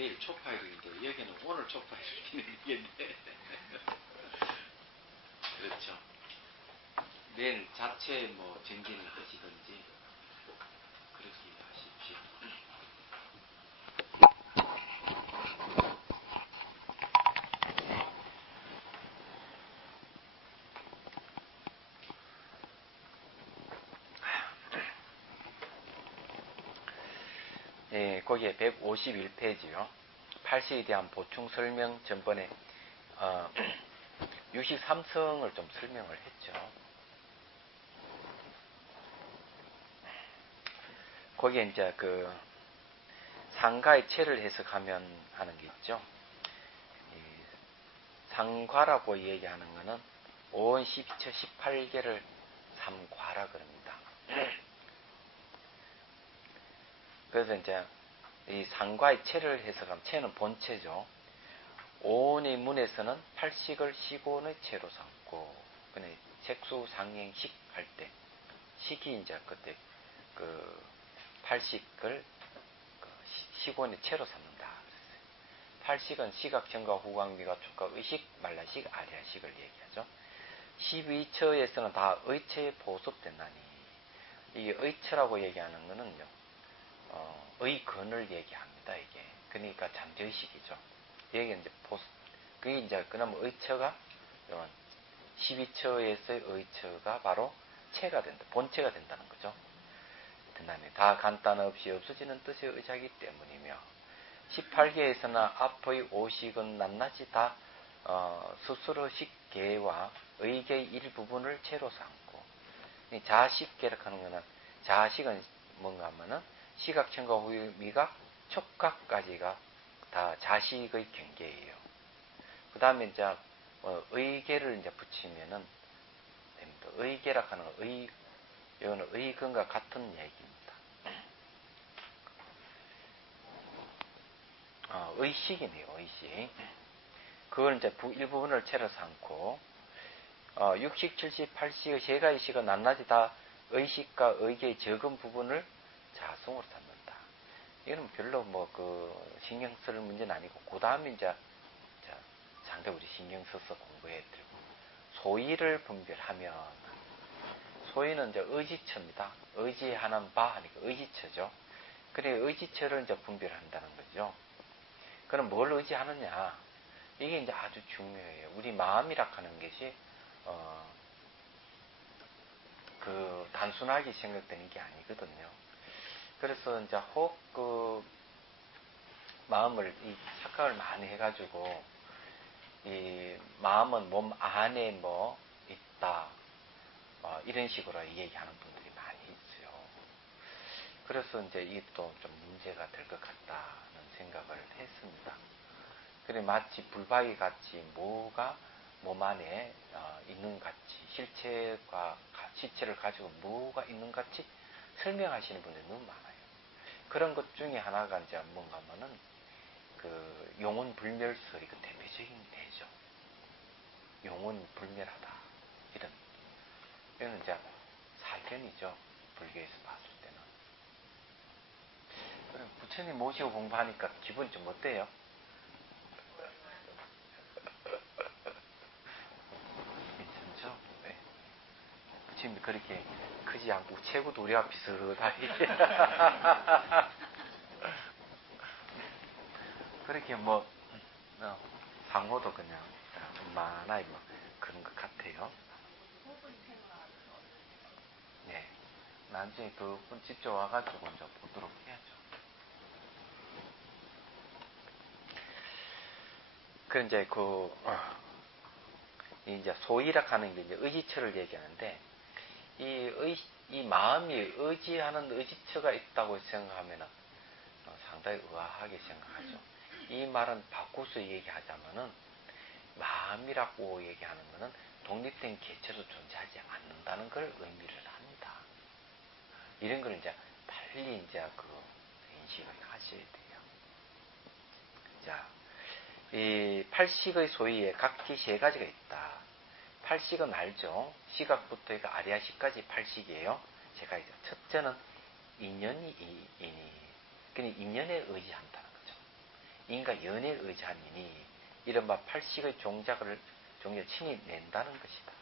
내일 초파일인데 여기는 오늘 초파일인데 그렇죠. 내일 자체 뭐 정진을 하시든지 그렇게 하십시오. 예, 거기에 151페이지요. 팔식에 대한 보충 설명 전번에 유식 3성을 좀 설명을 했죠. 거기에 이제 그 상가의 체를 해석하면 하는 게 있죠. 상과라고 얘기하는 거는 5원 12처 18개를 삼과라 그럽니다. 그래서 이제 이 상과의 체를 해석하면 체는 본체죠. 오온의 문에서는 팔식을 시곤의 체로 삼고, 근데 색수 상행식 할 때 식이 이제 그때 그 팔식을 시곤의 체로 삼는다. 팔식은 시각, 청각, 후각, 미각, 촉각, 의식, 말라식, 아리아식을 얘기하죠. 12처에서는 다 의체에 보습된다니. 이게 의처라고 얘기하는 거는요, 의근을 얘기합니다, 이게. 그러니까 잠재의식이죠. 여기 이제 그게 이제, 그러면 의처가, 12처에서의 의처가 바로 체가 된다, 본체가 된다는 거죠. 된다면 다 간단 없이 없어지는 뜻의 의자이기 때문이며, 18개에서는 앞의 오식은 낱낱이 다, 스스로식 계와 의계의 일부분을 체로 삼고, 자식계라고 하는 거는, 자식은 뭔가 하면은, 시각, 청각, 후각, 미각, 촉각까지가 다 자식의 경계예요. 그 다음에 이제, 의계를 이제 붙이면은 됩니다. 의계라 하는 건 이거는 의근과 같은 얘기입니다. 의식이네요, 의식. 그걸 이제 일부분을 채로 삼고, 60, 70, 80의 세 가지 식은 낱낱이 다 의식과 의계의 적은 부분을 자성으로 삼는다. 이건 별로 신경 쓸 문제는 아니고, 그 다음에 이제, 상당히 우리 신경 써서 공부해야 되고, 소위를 분별하면, 소위는 이제 의지처입니다. 의지하는 바 하니까 의지처죠. 그래, 의지처를 이제 분별한다는 거죠. 그럼 뭘 의지하느냐? 이게 이제 아주 중요해요. 우리 마음이라 하는 것이, 단순하게 생각되는 게 아니거든요. 그래서 이제 마음을, 착각을 많이 해가지고, 이 마음은 몸 안에 있다. 이런 식으로 얘기하는 분들이 많이 있어요. 그래서 이제 이게 또 좀 문제가 될 것 같다는 생각을 했습니다. 그래, 마치 불바위 같이 뭐가 몸 안에 있는 같이, 실체를 가지고 뭐가 있는 같이 설명하시는 분들이 너무 많아요. 그런 것 중에 하나가 이제 뭔가 하면은, 용운불멸서, 이거 대표적인 예죠. 용운불멸하다. 이거는 이제 사견이죠. 불교에서 봤을 때는. 그럼 부처님 모시고 공부하니까 기분이 좀 어때요? 괜찮죠? 네. 부처님이 그렇게 크지 않고 우체국도 우리와 비슷하게 그렇게 상호도 그냥 만화에 그런 것 같아요. 네. 나중에 그분 직접 와가지고 이제 보도록 해야죠. 그 이제 소위라 하는 게 이제 의지처를 얘기하는데, 이 마음이 의지하는 의지처가 있다고 생각하면 상당히 의아하게 생각하죠. 이 말은 바꿔서 얘기하자면은, 마음이라고 얘기하는 것은 독립된 개체로 존재하지 않는다는 걸 의미를 합니다. 이런 걸 이제 빨리 이제 인식을 하셔야 돼요. 자, 이 팔식의 소위에 각기 세 가지가 있다. 팔식은 알죠? 시각부터 해서 아리아식까지 팔식이에요. 제가 이제 첫째는 인연에 의지한다는 거죠. 인과 연에 의지하니 이른바 팔식의 종자를 친히 낸다는 것이다.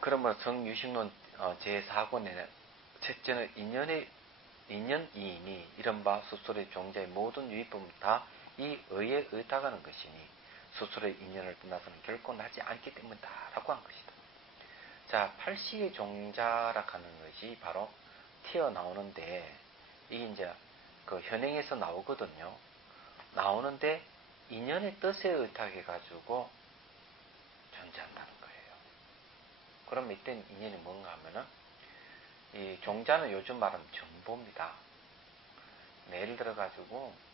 그러므로 정유식론 제4권에는 첫째는 인연이이니 이른바 수술의 종자의 모든 유의법은 다 이 의에 의탁하는 것이니 수술의 인연을 떠나서는 결코 나지 않기 때문이다 라고 한 것이다. 자, 팔식의 종자라 하는 것이 바로 튀어나오는데 이게 이제 그 현행에서 나오거든요. 나오는데 인연의 뜻에 의탁해가지고 존재한다는 거예요. 그럼 이때는 인연이 뭔가 하면은 이 종자는 요즘 말하면 정보입니다. 예를 들어가지고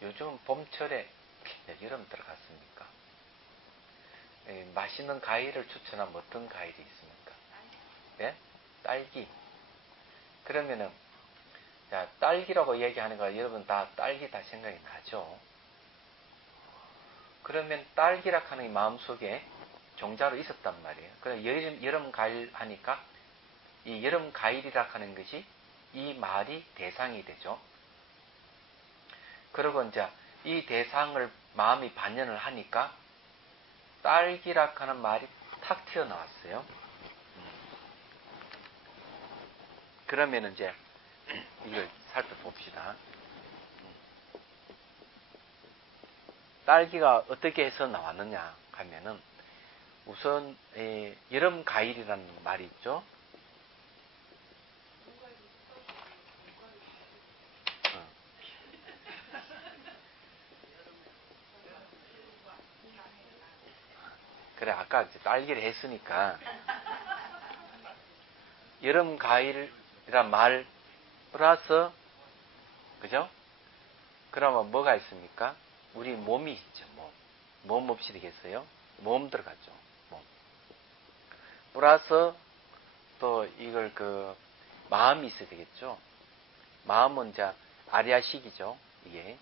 요즘 봄철에 여름 들어갔습니까? 맛있는 과일을 추천하면 어떤 과일이 있습니까? 예? 딸기. 그러면은 자, 딸기라고 얘기하는 거 여러분 다 딸기 다 생각이 나죠? 그러면 딸기라 하는 이 마음속에 종자로 있었단 말이에요. 그래서 여름 과일 하니까 이 여름 과일이라 하는 것이 이 말이 대상이 되죠. 그리고 이제 이 대상을 마음이 반연을 하니까 딸기라 하는 말이 탁 튀어나왔어요. 그러면 이제 이걸 살펴봅시다. 딸기가 어떻게 해서 나왔느냐 하면은 우선 여름 과일이라는 말이 있죠. 그래, 아까 이제 딸기를 했으니까 여름 과일이란 말 플러스 그죠? 그러면 뭐가 있습니까? 우리 몸이 있죠. 몸 없이 되겠어요? 몸 들어갔죠. 몸. 플러스 또 이걸 마음이 있어야 되겠죠. 마음은 이제 아리아식이죠. 이게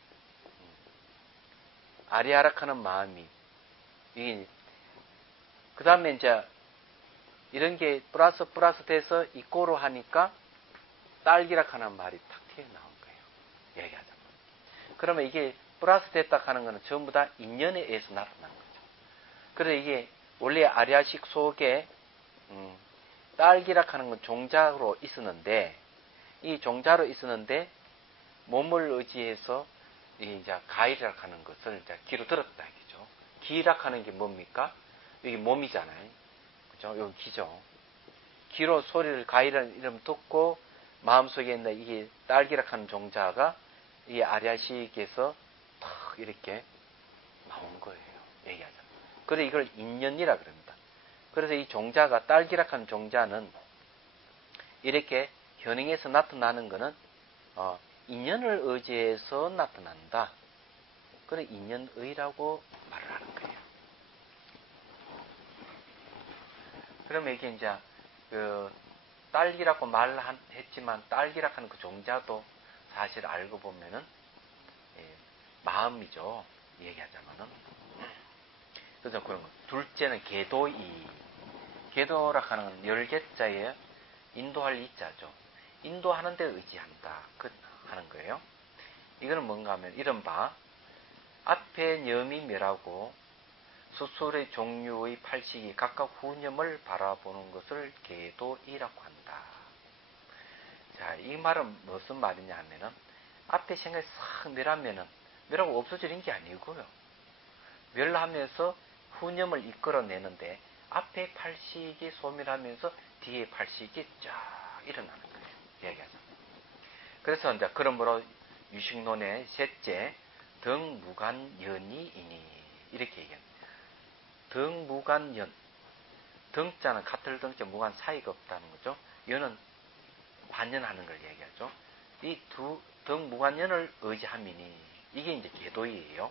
아리아락하는 마음이 이게 그 다음에 이제 이런 게 플러스 돼서 이꼬로 하니까 딸기락 하는 말이 탁 튀어나온 거예요. 얘기하자면. 그러면 이게 플러스 됐다 하는 거는 전부 다 인연에 의해서 나타난 거죠. 그래서 이게 원래 아리아식 속에 딸기락 하는 건 종자로 있었는데 이 종자로 있었는데 몸을 의지해서 이제 가이락 하는 것을 이제 귀로 들었다 이거죠. 기락 하는 게 뭡니까? 여기 몸이잖아요. 그죠? 여기 기죠. 귀로 소리를 가이라는 이름 듣고 마음속에 있는 이게 딸기락 하는 종자가 이 아리아식에서 탁 이렇게 나온 거예요. 얘기하자면. 그래서 이걸 인연이라 그럽니다. 그래서 이 종자가 딸기락 하는 종자는 이렇게 현행에서 나타나는 것은 인연을 의지해서 나타난다. 그래 인연의라고 말을 하는 거예요. 그러면 이게 이제 딸기라고 말했지만 딸기락 하는 그 종자도 사실 알고 보면은 마음이죠. 얘기하자면은. 그래서 그런 거. 둘째는 계도이. 계도락 하는 건 열개자에 인도할 이자죠. 인도하는 데 의지한다. 하는 거예요. 이거는 뭔가 하면 이른바 앞에 념이 멸하고 수술의 종류의 팔식이 각각 후념을 바라보는 것을 계도이라고 한다. 자, 이 말은 무슨 말이냐 하면은 앞에 생각이 싹 멸하고 없어지는 게 아니고요. 멸하면서 후념을 이끌어내는데 앞에 팔식이 소멸하면서 뒤에 팔식이 쫙 일어나는 거예요. 얘기하자. 그래서 이제 그러므로 유식론의 셋째 덩무간연이이니 이렇게 얘기합니다. 덩무간연. 덩자는 같을 덩자 무간 사이가 없다는 거죠. 연은 반연하는 걸 얘기하죠. 이 덩무간연을 의지함이니 이게 이제 계도이에요.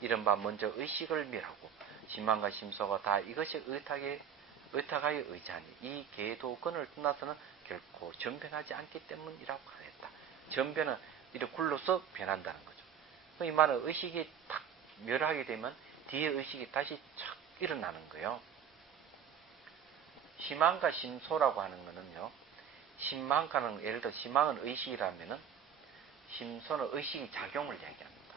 이른바 먼저 의식을 멸하고 심망과 심소가 다 이것이 의탁하여 의지하니 이 계도근을 떠나서는 결코 전변하지 않기 때문이라고 하였다. 전변은 이렇게 굴러서 변한다는 거죠. 이 말은 의식이 탁 멸하게 되면 뒤에 의식이 다시 착 일어나는 거예요. 심망과 심소라고 하는 거는요. 심망과는 예를 들어 심망은 의식이라면은 심소는 의식의 작용을 이야기합니다.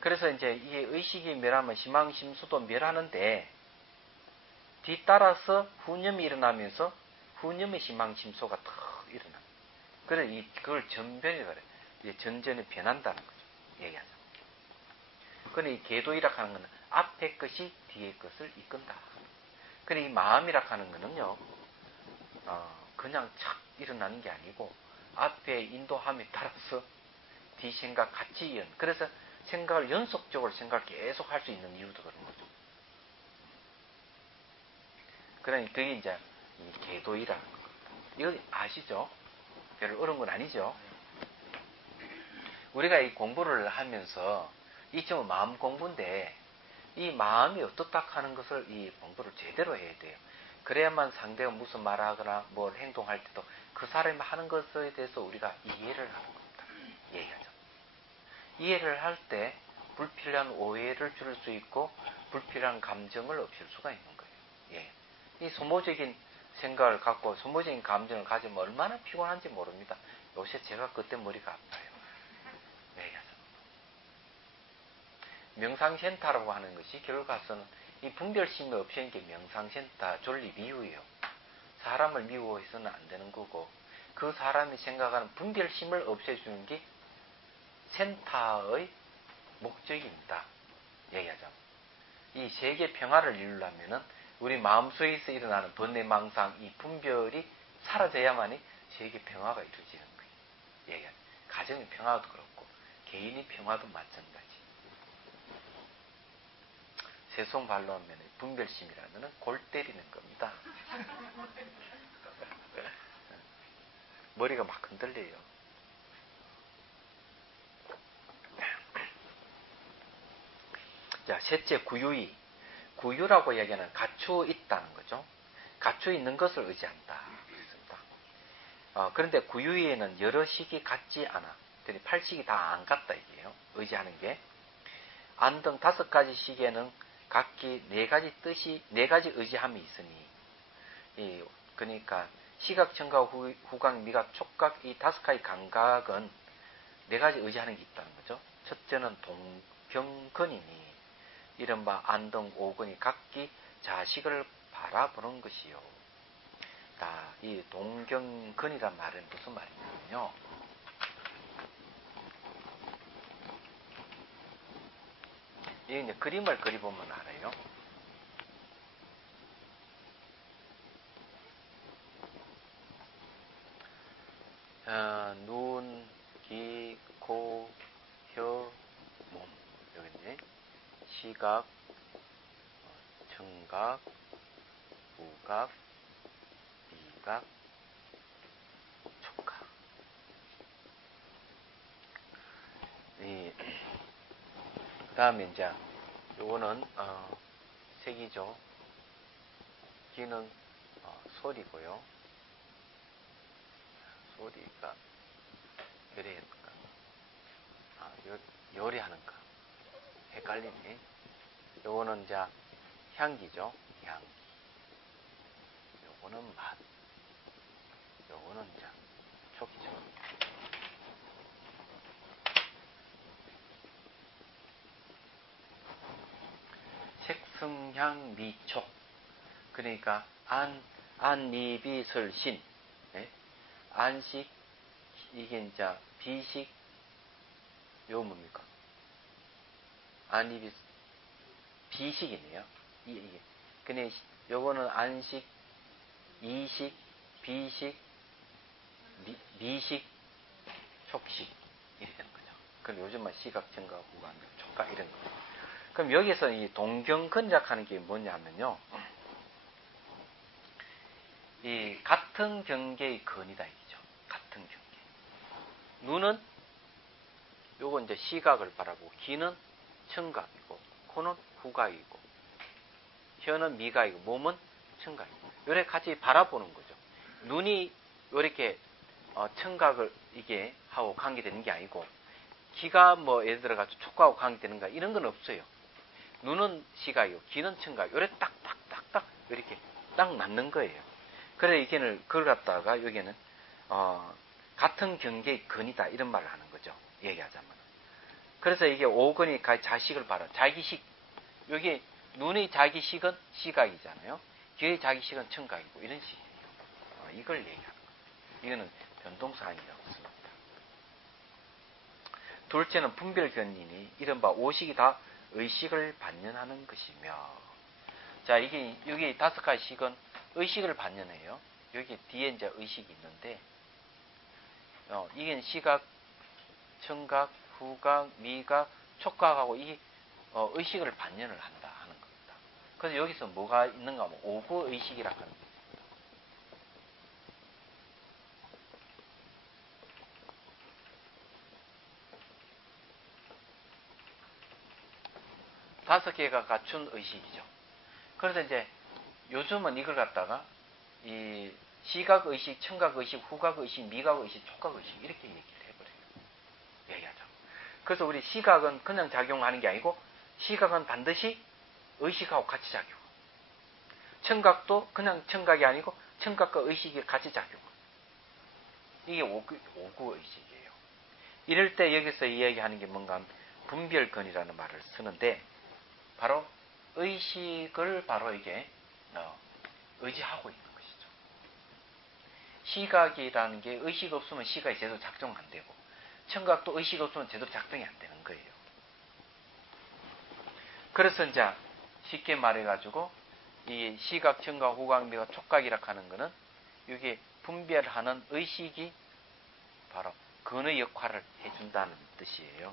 그래서 이제 이게 의식이 멸하면 희망심소도 멸하는데 뒤따라서 후념이 일어나면서 후념의 희망심소가 더 일어나. 그래 그걸 전변이라 그래. 이제 전전이 변한다는 거죠. 얘기하자. 그래 이 계도이라 하는 것은 앞에 것이 뒤의 것을 이끈다. 그래 이 마음이라 하는 것은요, 그냥 착 일어나는 게 아니고 앞에 인도함에 따라서 뒤 생각 같이 이은. 그래서 생각을 연속적으로 생각을 계속 할 수 있는 이유도 그런 거죠. 그러니 그게 이제 이 계도이라는 거. 이거 아시죠? 별로 어려운 건 아니죠? 우리가 이 공부를 하면서 이 점은 마음 공부인데 이 마음이 어떻다 하는 것을 이 공부를 제대로 해야 돼요. 그래야만 상대가 무슨 말하거나 뭘 행동할 때도 그 사람이 하는 것에 대해서 우리가 이해를 하는 겁니다. 이해하죠. 이해를 할 때 불필요한 오해를 줄일 수 있고 불필요한 감정을 없앨 수가 있는 거예요. 예. 이 소모적인 생각을 갖고 소모적인 감정을 가지면 얼마나 피곤한지 모릅니다. 요새 제가 그때 머리가 아파요. 얘기하죠. 명상센터라고 하는 것이 결국 가서는 이 분별심이 없애는 게 명상센터 존립 이유예요. 사람을 미워해서는 안 되는 거고 그 사람이 생각하는 분별심을 없애주는 게 센터의 목적입니다. 얘기하자면 이 세계 평화를 이루려면은 우리 마음속에서 일어나는 번뇌망상 이 분별이 사라져야만이 세계 평화가 이루어지는 거예요. 얘기하자면 가정의 평화도 그렇고 개인의 평화도 마찬가지. 세속말로 하면 분별심이라는 것은 골 때리는 겁니다. 머리가 막 흔들려요. 자, 셋째 구유이. 구유라고 이야기하는 갖추어 있다는 거죠. 갖추어 있는 것을 의지한다. 그렇습니다. 그런데 구유이에는 여러 식이 같지 않아. 그러니까 8식이 다 안 같다 이게요. 의지하는 게. 안 등 5가지 식에는 각기 4가지 뜻이 4가지 의지함이 있으니 그러니까 시각, 청각, 후각, 미각, 촉각 이 5가지 감각은 4가지 의지하는 게 있다는 거죠. 첫째는 동경근이니 이른바 안등 오근이 각기 자식을 바라보는 것이요. 이 동경근이란 말은 무슨 말이냐면요. 이 이제 그림을 그려보면 알아요. 눈, 귀, 코, 혀, 몸. 여기 이제 시각, 청각, 후각, 미각, 촉각. 그 다음에 이제 요거는 색이죠. 귀는 소리고요. 소리가 요리하는가? 요리하는가? 헷갈리네. 요거는 이제 향기죠. 향기. 요거는 맛. 요거는 이제 촉이죠. 색성향 미촉. 그러니까 안미비설신. 네? 안식 이게 이제 비식 요 뭡니까? 안입이 비식이네요. 이게. 근데 요거는 안식, 이식, 비식, 미식, 촉식 이래 되는 거죠. 그럼 요즘은 시각, 청각, 후각, 촉각 이런 거. 그럼 여기서 이 동경근작하는 게 뭐냐면요. 이 같은 경계의 근이다 이거죠. 같은 경계. 눈은 요거 이제 시각을 바라보고 귀는 청각이고 코는 후각이고 혀는 미각이고 몸은 청각이고 요렇게 같이 바라보는 거죠. 눈이 요렇게 청각을 이게 하고 관계되는 게 아니고 귀가 뭐 예를 들어 가지고 촉각하고 관계되는가 이런 건 없어요. 눈은 시각이고 귀는 청각 요렇게 딱딱딱딱 이렇게 딱 맞는 거예요. 그래 이게는 그걸 갖다가 여기는 같은 경계의 근이다 이런 말을 하는 거죠. 얘기하자면. 그래서 이게 오근이 자식을 바라. 자기식. 여기 눈의 자기식은 시각이잖아요. 귀의 자기식은 청각이고 이런 식이에요. 이걸 얘기하는 거예요. 이거는 변동사항이라고 씁니다. 둘째는 분별견이니 이른바 오식이 다 의식을 반영하는 것이며, 자, 이게 여기 5가지 식은 의식을 반영해요. 여기 뒤에 이제 의식이 있는데, 이게 시각, 청각, 후각, 미각, 촉각하고 이 의식을 반영을 한다 하는 겁니다. 그래서 여기서 뭐가 있는가 하면 오구 의식이라고 하는 거예요. 다섯 개가 갖춘 의식이죠. 그래서 이제 요즘은 이걸 갖다가 이 시각의식, 청각의식, 후각의식, 미각의식, 촉각의식 이렇게 얘기를 해버려요. 얘기하죠. 그래서 우리 시각은 그냥 작용하는 게 아니고 시각은 반드시 의식하고 같이 작용. 청각도 그냥 청각이 아니고 청각과 의식이 같이 작용. 이게 오구의식이에요. 이럴 때 여기서 이야기하는 게 뭔가 하면 분별근이라는 말을 쓰는데 바로 의식을 바로 이게 의지하고 있는 것이죠. 시각이라는 게 의식 없으면 시각이 제대로 작동 안 되고 청각도 의식 없으면 제대로 작동이 안 되는 거예요. 그래서 이제 쉽게 말해가지고 이 시각, 청각, 후각, 미각, 촉각이라고 하는 거는 이게 분별하는 의식이 바로 근의 역할을 해준다는 뜻이에요.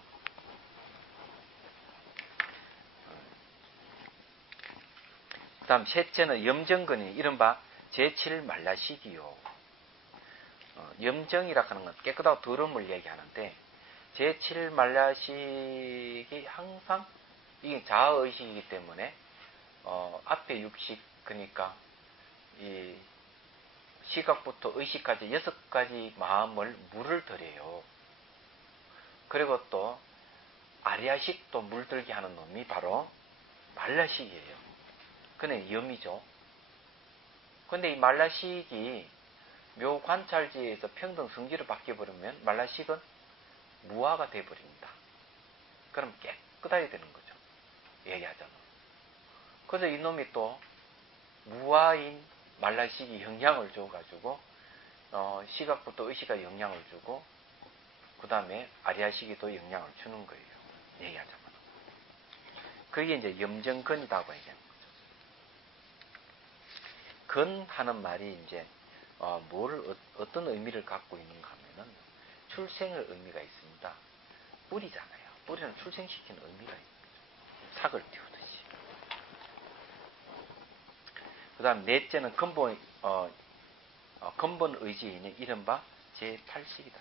그 다음 셋째는 염정근이 이른바 제7말라식이요. 염정이라고 하는 건 깨끗하고 더러움을 얘기하는데 제7말라식이 항상 이게 자아의식이기 때문에 앞에 육식 그러니까 이 시각부터 의식까지 6가지 마음을 물을 들여요. 그리고 또 아리아식도 물들게 하는 놈이 바로 말라식이에요. 그는 염이죠. 근데 이 말라식이 묘관찰지에서 평등 성질을 바뀌어버리면 말라식은 무아가 되어버립니다. 그럼 깨끗하게 되는 거죠. 얘기하자면. 그래서 이놈이 또 무아인 말라식이 영향을 줘가지고 시각부터 의식에 영향을 주고 그 다음에 아리아식이 또 영향을 주는 거예요. 얘기하자면. 그게 이제 염정근이라고 얘기하는 거죠. 근 하는 말이 이제 어떤 의미를 갖고 있는가 하면은 출생의 의미가 있습니다. 뿌리잖아요. 뿌리는 출생시키는 의미가 있는 거죠. 삭을 틔우듯이. 그 다음 넷째는 근본 의지인의 이른바 제8식이다.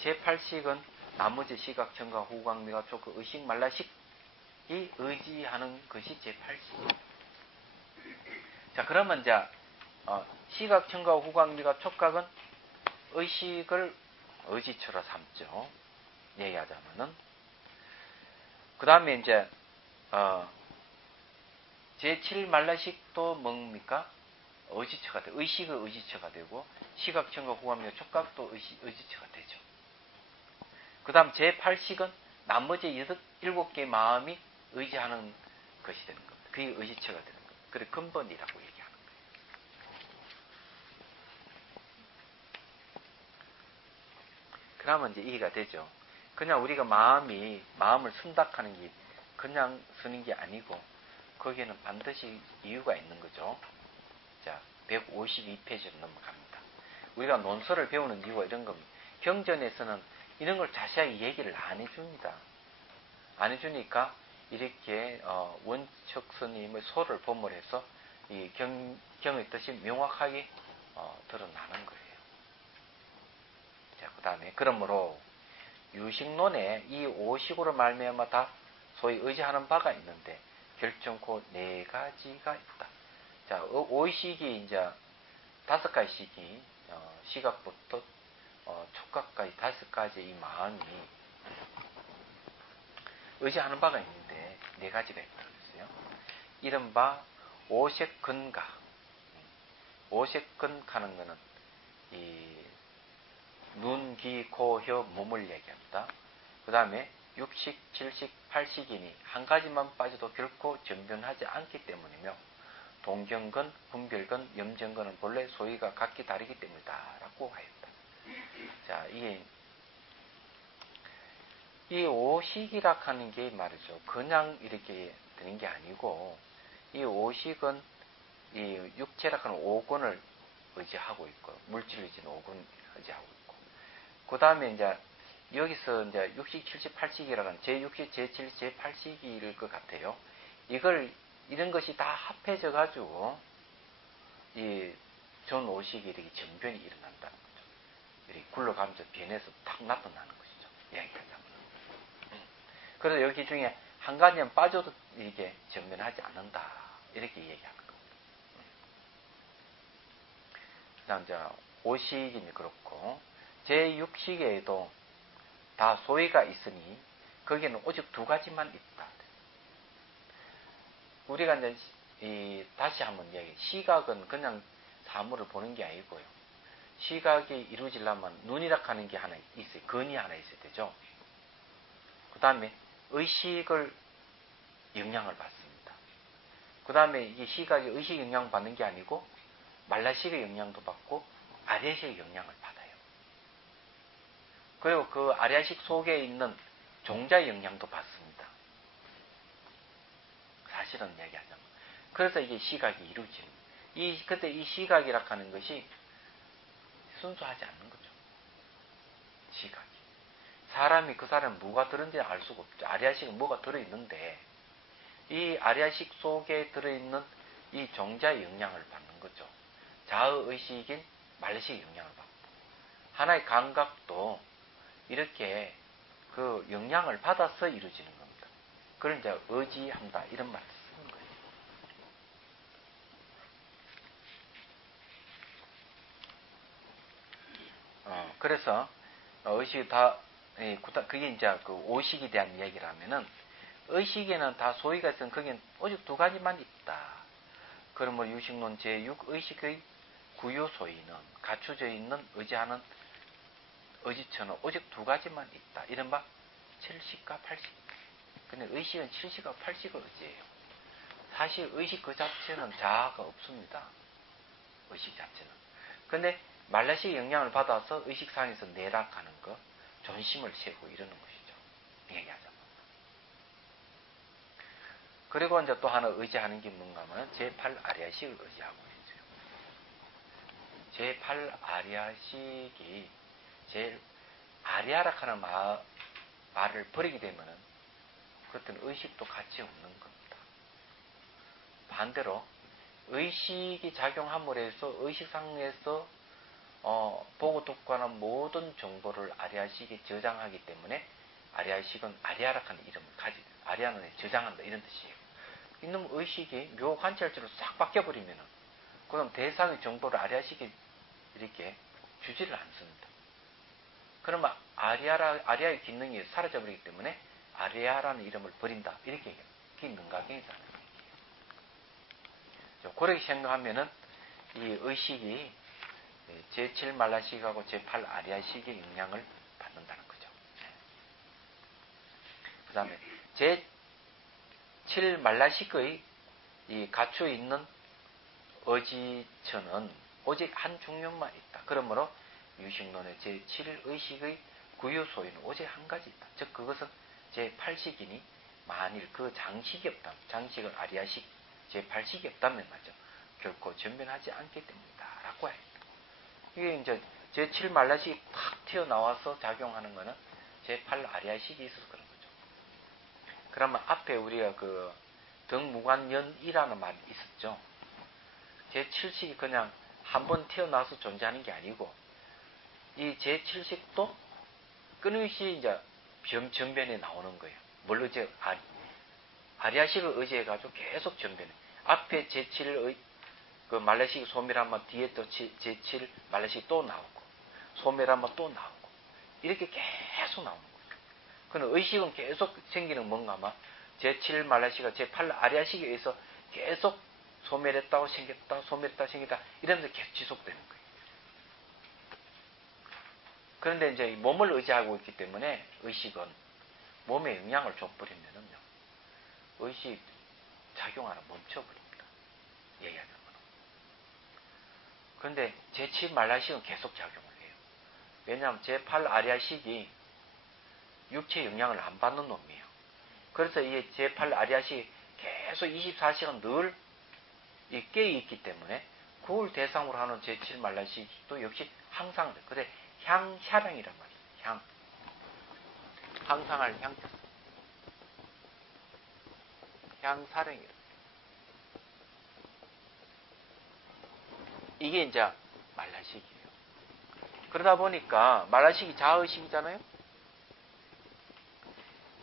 제8식은 나머지 시각, 청각, 후각, 미각, 촉각, 의식, 말라식이 의지하는 것이 제8식이에요. 자, 그러면 이제 시각, 청각, 후각, 미각, 촉각은 의식을 의지처로 삼죠. 얘기하자면은. 그 다음에 이제 제7말라식도 뭡니까? 의지처가 되고 의식의 의지처가 되고 시각, 청각, 후각, 미각, 촉각도 의지처가 되죠. 그 다음 제8식은 나머지 7개의 마음이 의지하는 것이 되는 겁니다. 그게 의지처가 되는 겁니다. 그래 근본이라고 얘기하는 거예요. 그러면 이제 이해가 되죠. 그냥 우리가 마음을 순닥하는 게 그냥 쓰는 게 아니고 거기에는 반드시 이유가 있는 거죠. 자, 152페이지로 넘어갑니다. 우리가 논설을 배우는 이유가 이런 겁니다. 경전에서는 이런 걸 자세하게 얘기를 안 해줍니다. 안 해주니까 이렇게 원척 스님의 소를 본물해서 이 경의 뜻이 명확하게 드러나는 거예요. 자, 그 다음에 그러므로 유식론에 이 오식으로 말미암아 다 소위 의지하는 바가 있는데 결정코 4가지가 있다. 자, 오식이 이제 5가지식이 시각부터 촉각까지 5가지 이 마음이 의지하는 바가 있는데 4가지가 있다고 했어요. 이른바 오색근가. 오색근 하는 거는 이 눈, 귀, 코, 혀, 몸을 얘기합니다. 그 다음에 육식, 칠식, 팔식이니 한 가지만 빠져도 결코 전변하지 않기 때문이며 동경근, 분별근, 염전근은 본래 소위가 각기 다르기 때문이다 라고 하였다. 자, 이 오식이라 하는 게 말이죠. 그냥 이렇게 되는 게 아니고 이 오식은 이 육체라 하는 오근을 의지하고 있고 물질 의지는 오근 의지하고 있고 그 다음에 이제 여기서 이제 육식, 칠식, 팔식이라는 제6식, 제7식, 제8식일 것 같아요. 이런 것이 다 합해져 가지고 이 전오식이 이렇게 전변이 일어난다는 거죠. 이렇게 굴러가면서 변해서 탁 나타나는 것이죠. 이야기하자면. 그래서 여기 중에 한 가지는 빠져도 이게 전변하지 않는다. 이렇게 얘기하는 겁니다. 그다음 이제 오식이 그렇고 제6식에도 다 소위가 있으니 거기에는 오직 두 가지만 있다. 우리가 이제 다시 한번 이야기. 시각은 그냥 사물을 보는 게 아니고요. 시각이 이루어지려면 눈이라 하는 게 하나 있어요. 근이 하나 있어야 되죠. 그 다음에 의식을 영향을 받습니다. 그 다음에 이 시각이 의식 영향 받는 게 아니고 말라식의 영향도 받고 아리아식의 영향을 받아요. 그리고 그 아리아식 속에 있는 종자의 영향도 받습니다. 사실은 얘기하자면. 그래서 이게 시각이 이루어지는 그때 이 시각이라 하는 것이 순수하지 않는 거죠. 시각이. 사람이 그 사람은 뭐가 들었는지 알 수가 없죠. 아리아식은 뭐가 들어있는데 이 아리아식 속에 들어있는 이 종자의 영향을 받는 거죠. 자의식인 말레식 영향을 받고 하나의 감각도 이렇게 그 영향을 받아서 이루어지는 겁니다. 그걸 이제 의지한다 이런 말을 쓰는 거예요. 그래서 의식이 다 그게 이제 그 오식에 대한 이야기를 하면은 의식에는 다 소위가 있으면 거기는 오직 두 가지만 있다. 그러면 유식론 제6 의식의 구요 소위는 갖춰져 있는 의지하는 의지처는 오직 두 가지만 있다. 이른바 7식과 8식. 근데 의식은 7식과 8식을 의지해요. 사실 의식 그 자체는 자아가 없습니다. 의식 자체는. 근데 말라식의 영향을 받아서 의식상에서 내락하는 거, 존심을 세고 이러는 것이죠. 얘기하자면. 그리고 이제 또 하나 의지하는 게 뭔가 하면 제8아리아식을 의지하고 있어요. 제8아리아식이 제일 아리아라 하는 말을 버리게 되면은 그것은 의식도 가치 없는 겁니다. 반대로 의식이 작용함으로 해서 의식상에서 보고 듣고 하는 모든 정보를 아리아식이 저장하기 때문에 아리아식은 아리아라 하는 이름을 가지고 아리아는 저장한다 이런 뜻이에요. 이놈 의식이 묘 관찰제로 싹 바뀌어버리면은 그럼 대상의 정보를 아리아식이 이렇게 주지를 않습니다. 그러면 아리아의 기능이 사라져버리기 때문에 아리아라는 이름을 버린다. 이렇게 얘기해요. 그게 능가경이라는 얘기예요. 그렇게 생각하면은 이 의식이 제7말라식하고 제8아리아식의 영향을 받는다는 거죠. 그 다음에 제7말라식의 이 갖춰 있는 의지처는 오직 한 종류만 있다. 그러므로 유식론의 제7의식의 구유소유는 오직 한 가지 있다. 즉 그것은 제8식이니 만일 그 장식이 없다면 장식은 아리아식 제8식이 없다면 말이죠. 결코 전변하지 않기 때문이다. 라고 해요. 이게 이제 제7말라식이 탁 튀어나와서 작용하는 거는 제8아리아식이 있어서 그런 거죠. 그러면 앞에 우리가 그 덕무관연이라는 말이 있었죠. 제7식이 그냥 한 번 튀어나와서 존재하는 게 아니고 이 제7식도 끊임없이 이제 전변에 나오는 거예요. 물론 이제 아리아식을 의지해가지고 계속 전변해. 앞에 제7의 그 말레식 소멸하면 뒤에 또 제7 말레식 또 나오고 소멸하면 또 나오고 이렇게 계속 나오는 거예요. 그는 의식은 계속 생기는 뭔가 하면 제7 말레식과 제8 아리아식에 의해서 계속 소멸했다고 생겼다 소멸했다 생겼다 이러면서 계속 지속되는 거예요. 그런데 이제 몸을 의지하고 있기 때문에 의식은 몸에 영향을 줘버리면은요, 의식 작용하러 멈춰버립니다. 얘기하자면. 그런데 제7 말라식은 계속 작용을 해요. 왜냐하면 제8 아리아식이 육체 영향을 안 받는 놈이에요. 그래서 이 제8 아리아식이 계속 24시간 늘 깨어있기 때문에 그걸 대상으로 하는 제7 말라식도 역시 항상, 그래, 향샤량이란 말이에요. 향. 항상할 향. 향사량이라. 이게 이제 말라식이에요. 그러다 보니까 말라식이 자의식이잖아요.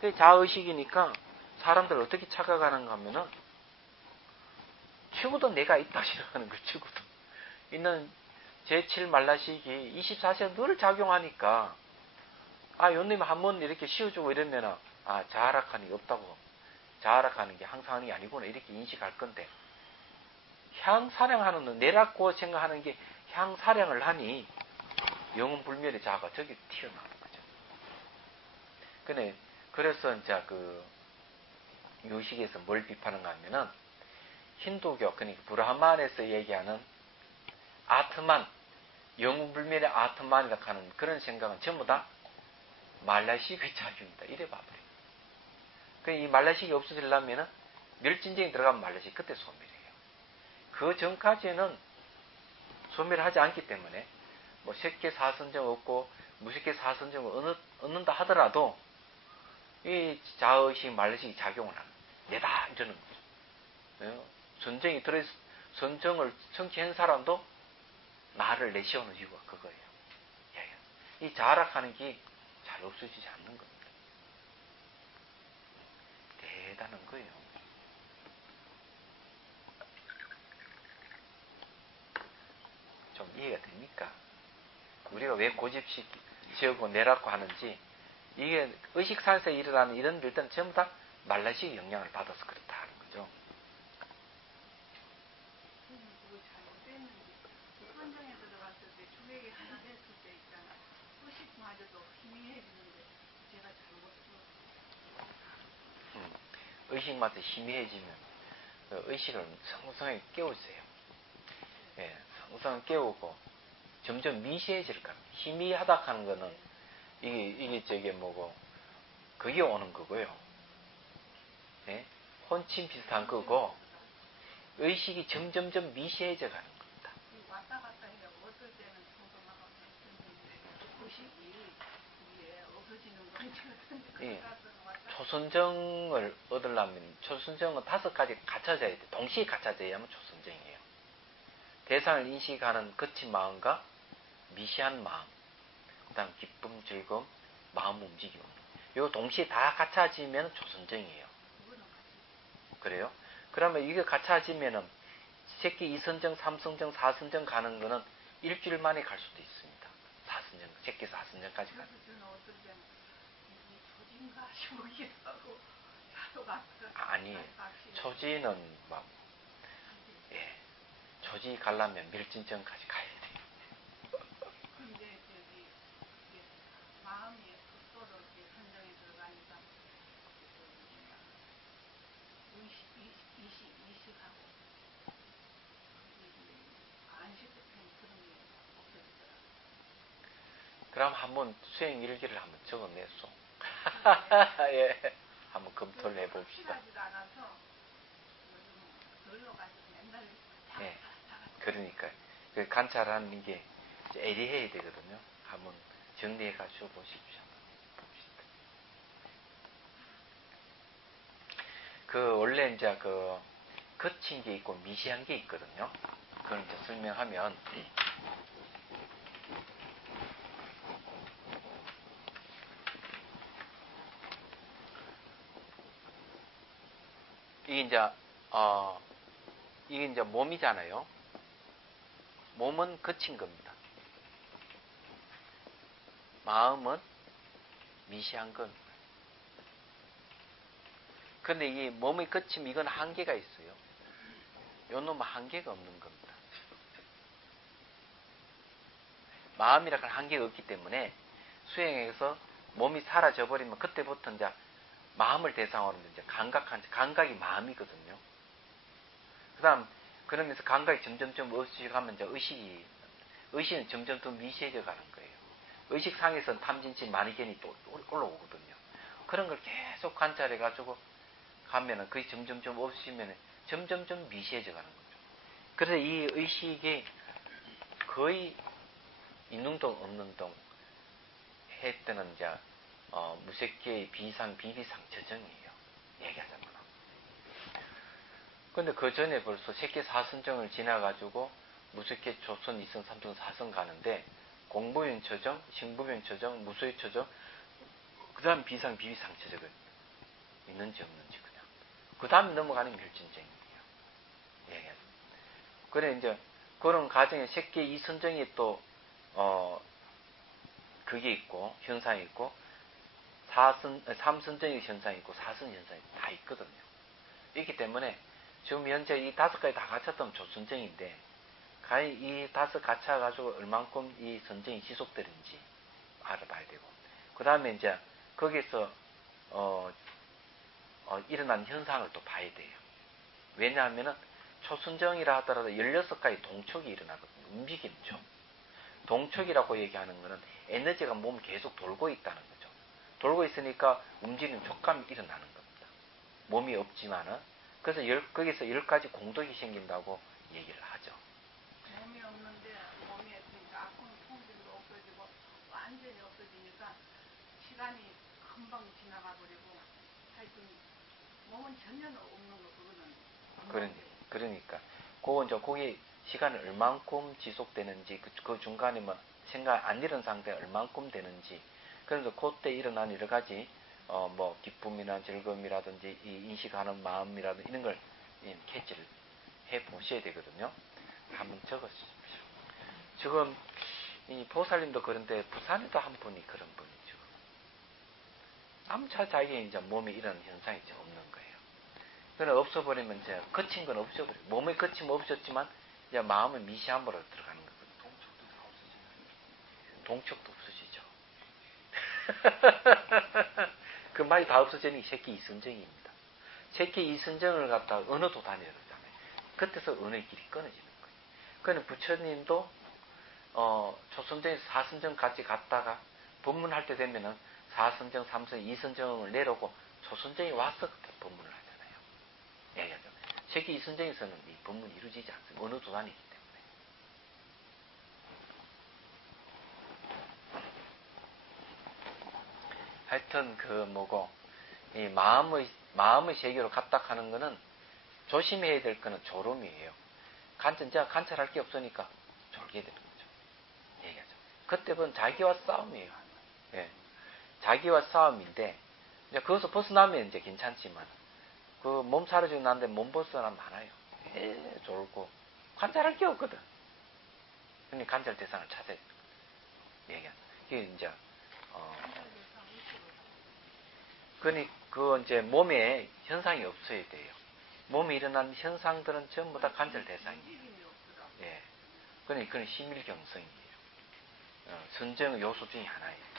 그 자의식이니까 사람들 어떻게 착각하는가 하면은 죽어도 내가 있다 생각하는 거예요. 죽어도. 있는 제7 말라식이 24시간 늘 작용하니까 요놈이 한번 이렇게 씌워주고 이러면은 자아락하는 게 없다고. 자아락하는 게 항상 하는 게 아니구나 이렇게 인식할 건데 향사량하는 건 내라고 생각하는 게 향사량을 하니 영혼불멸의 자아가 저기 튀어나오는 거죠. 근데 그래서 이제 그 유식에서 뭘 비판하는가 하면은 힌두교 그러니까 브라흐만에서 얘기하는 아트만 영혼불멸의 아트만이라고 하는 그런 생각은 전부 다 말라식의 작용이다 이래 봐버려요. 이 말라식이 없어지려면은 멸진정이 들어가면 말라식 그때 소멸이에요. 그 전까지는 소멸을 하지 않기 때문에 뭐 색계 사선정 없고 무색계 사선정을 얻는다 하더라도 이 자의식 말라식이 작용을 하는 내다 이러는 거죠. 선정이 들어있 선정을 성취한 사람도 나를 내세우는 이유가 그거예요. 이 자락하는 게 잘 없어지지 않는 겁니다. 대단한 거예요. 좀 이해가 됩니까? 우리가 왜 고집식 지어고 내라고 하는지 이게 의식산에서 일어나는 이런 일들은 전부 다 말라식의 영향을 받아서 그렇다 하는 거죠. 선정에 들어갔을 때 주객이 하나 됐을 때 있잖아. 의식마저도 희미해지는데 제가 잘못했어요. 의식마저 희미해지면 의식을 성성하게 깨우세요. 예, 성성하게 깨우고 점점 미시해질 겁니다. 희미하다 하는 거는 이게 저게 뭐고 그게 오는 거고요. 예? 혼침 비슷한 거고 의식이 점점점 미시해져 가는 겁니다. 왔다 갔다 해요. 어떨 때는 소소하고 의식이 이게 없어지는 건지 예. 초선정을 얻으려면 초선정은 5가지 갖춰져야 돼. 동시에 갖춰져야만 초선정이에요. 대상을 인식하는 거친 마음과 미시한 마음, 그 다음 기쁨, 즐거움, 마음 움직임. 이거 동시에 다 갖춰지면 초선정이에요. 그래요? 그러면 이게 갖춰지면은 새끼 2선정, 3선정, 4선정 가는 거는 일주일 만에 갈 수도 있습니다. 4선정, 새끼 4선정까지 가는. 아니, 초지는 막, 초지 가려면 멸진정까지 가야 돼요. 근데 마음이 극도로 선정에 들어가니까 이식하고 안식된 그런 게 없어지더라고요. 그럼 한번 수행 일기를 한번 적어내소. 예. 한번 검토를 해봅시다. 예. 그러니까 그 관찰하는 게 에리해야 되거든요. 한번 정리해 가지고 보십시오. 그 원래 이제 그 거친 게 있고 미시한 게 있거든요. 그걸 이제 설명하면 이게 이제 몸이잖아요. 몸은 거친 겁니다. 마음은 미시한 겁니다. 근데 이 몸의 거침 이건 한계가 있어요. 요 놈은 한계가 없는 겁니다. 마음이라는 한계가 없기 때문에 수행해서 몸이 사라져 버리면 그때부터 이제 마음을 대상으로 이제 감각이 마음이거든요. 그다음 그러면서 감각이 점점점 없어지가면 이제 의식은 점점 더 미세해져 가는 거예요. 의식상에서는 탐진치 만이견이 또 올라오거든요. 그런 걸 계속 관찰해 가지고 가면은 그게 점점점 없어지면 점점점 미세해져 가는 거죠. 그래서 이 의식이 거의 있는 동 없는 동 했더는 이제 무색계의 비비상처정이에요. 얘기하자면. 근데 그 전에 벌써 색계 사선정을 지나가지고 무색계 조선 이선 삼선 사선 가는데 공부윤 처정, 신부윤 처정, 무소의 처정, 그 다음 비비상처정은 있는지 없는지 그냥. 그 다음 넘어가는 결진정이에요. 얘기하자면. 그래 이제 그런 과정에 색계 이선정이 또 그게 있고 현상이 있고 삼선정의 현상이 있고 사선 현상이 다 있거든요. 있기 때문에 지금 현재 이 5가지 다 갖췄다면 조선정인데 과연 이 5 갖춰가지고 얼만큼 이 선정이 지속되는지 알아봐야 되고 그 다음에 이제 거기서 일어난 현상을 또 봐야 돼요. 왜냐하면은 초선정이라 하더라도 16가지 동촉이 일어나거든요. 움직임죠. 동촉이라고 얘기하는 거는 에너지가 몸 계속 돌고 있다는 거죠. 돌고 있으니까 움직이는 촉감이 일어나는 겁니다. 몸이 없지만은 그래서 거기서 10가지 공덕이 생긴다고 얘기를 하죠. 몸이 없는데 몸에 그러니까 아픈 통증도 없어지고 완전히 없어지니까 시간이 금방 지나가 버리고 하여튼 몸은 전혀 없는 거 그거는. 그러니까 그거 이제 거기 시간이 얼만큼 지속되는지 그 중간에 뭐 생각 안 이런 상태가 얼만큼 되는지 그래서 그때 일어난 여러 가지 뭐 기쁨이나 즐거움이라든지 이 인식하는 마음이라든지 이런 걸 캐치를 해 보셔야 되거든요. 한번 적으십시오. 지금 이 보살님도 그런데 부산에도 한 분이 그런 분이죠. 아무차 자기 이제 몸에 이런 현상이 이제 없는 거예요. 그는 없어버리면 이제 거친 건 없어버려요. 몸의 거침 없었지만 이제 마음의 미시함으로 들어가는 거거든요. 동촉도 없어지죠. 그 말이 다 없어지는 게 새끼 이선정입니다. 새끼 이선정을 갖다가 언어도 다녀야 되잖아요. 그때서 언어의 길이 끊어지는 거예요. 그러니 부처님도 초선정에서 사선정 같이 갔다가 법문할 때 되면은 사선정, 삼선, 이선정을 내려오고 초선정이 와서 법문을 하잖아요. 얘기하죠. 새끼 이선정에서는 이 법문이 이루어지지 않습니다. 언어 도단이기 때문에. 하여튼 그 뭐고 이 마음의 세계로 갑닥하는 거는 조심해야 될 거는 졸음이에요. 제가 관찰할 게 없으니까 졸게 되는 거죠. 얘기하죠. 그때는 자기와 싸움이에요. 예. 자기와 싸움인데 이제 거기서 벗어나면 이제 괜찮지만 그 몸 사라지고 나는데 몸 벗어나면 많아요. 졸고 관찰할 게 없거든. 그러니까 관찰 대상을 찾아야 돼요. 얘기하죠. 이게 이제 그 이제 몸에 현상이 없어야 돼요. 몸에 일어난 현상들은 전부 다 관찰 대상이에요. 예. 그러니 그건 심일경성이에요. 선정의 요소 중에 하나예요.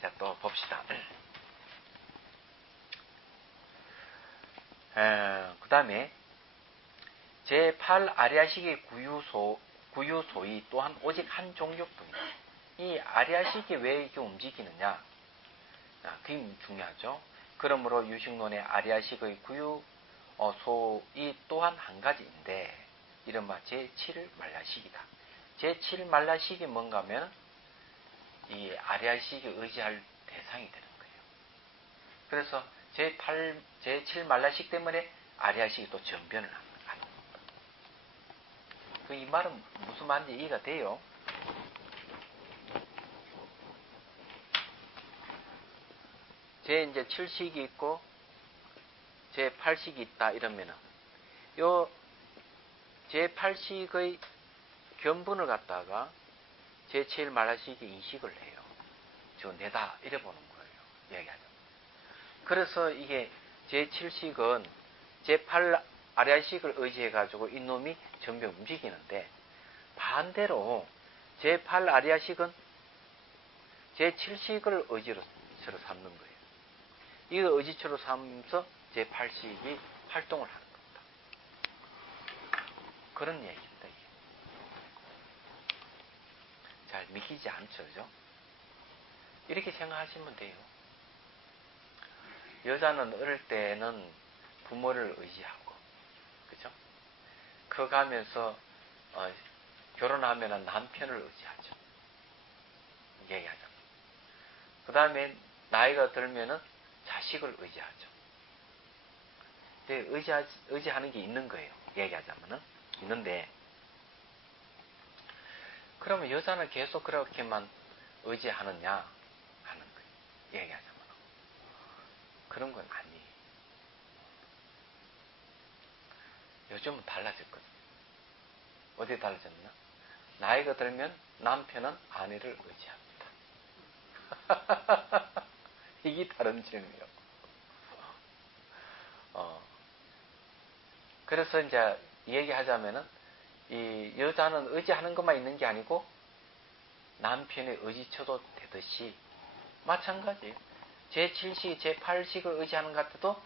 자, 또 봅시다. 그 다음에 제8 아리아식의 구유소위 또한 오직 한 종족뿐이다. 이 아리아식이 왜 이렇게 움직이느냐? 그게 중요하죠. 그러므로 유식론의 아리아식의 구유소이 또한 한 가지인데 이른바 제7 말라식이다. 제7 말라식이 뭔가 하면 이 아리아식에 의지할 대상이 되는 거예요. 그래서 제7 말라식 때문에 아리아식이 또 전변을 하는 겁니다. 이 말은 무슨 말인지 이해가 돼요? 이제 7식이 있고 제 8식이 있다 이러면은 요 제 8식의 견분을 갖다가 제 7 말라식이 인식을 해요. 저 내다 이래 보는 거예요. 얘기하죠. 그래서 이게 제 7식은 제 8 아리아식을 의지해 가지고 이놈이 전변 움직이는데 반대로 제8 아리아식은 제7식을 의지로 삼는 거예요. 이걸 의지처로 삼면서 제8식이 활동을 하는 겁니다. 그런 얘기입니다. 이게. 잘 믿기지 않죠, 그죠? 이렇게 생각하시면 돼요. 여자는 어릴 때는 부모를 의지하고, 그죠? 커가면서 결혼하면 남편을 의지하죠. 얘기하자면. 그 다음에 나이가 들면은 자식을 의지하죠. 의지하는 게 있는 거예요. 얘기하자면은. 있는데, 그러면 여자는 계속 그렇게만 의지하느냐? 하는 거예요. 얘기하자면. 그런 건 아니에요. 요즘은 달라졌거든요. 어디 달라졌나? 나이가 들면 남편은 아내를 의지합니다. 이게 다른 점이에요. 그래서 이제 얘기하자면은 이 여자는 의지하는 것만 있는 게 아니고 남편의 의지처도 되듯이 마찬가지예요. 제7식, 제8식을 의지하는 것 같아도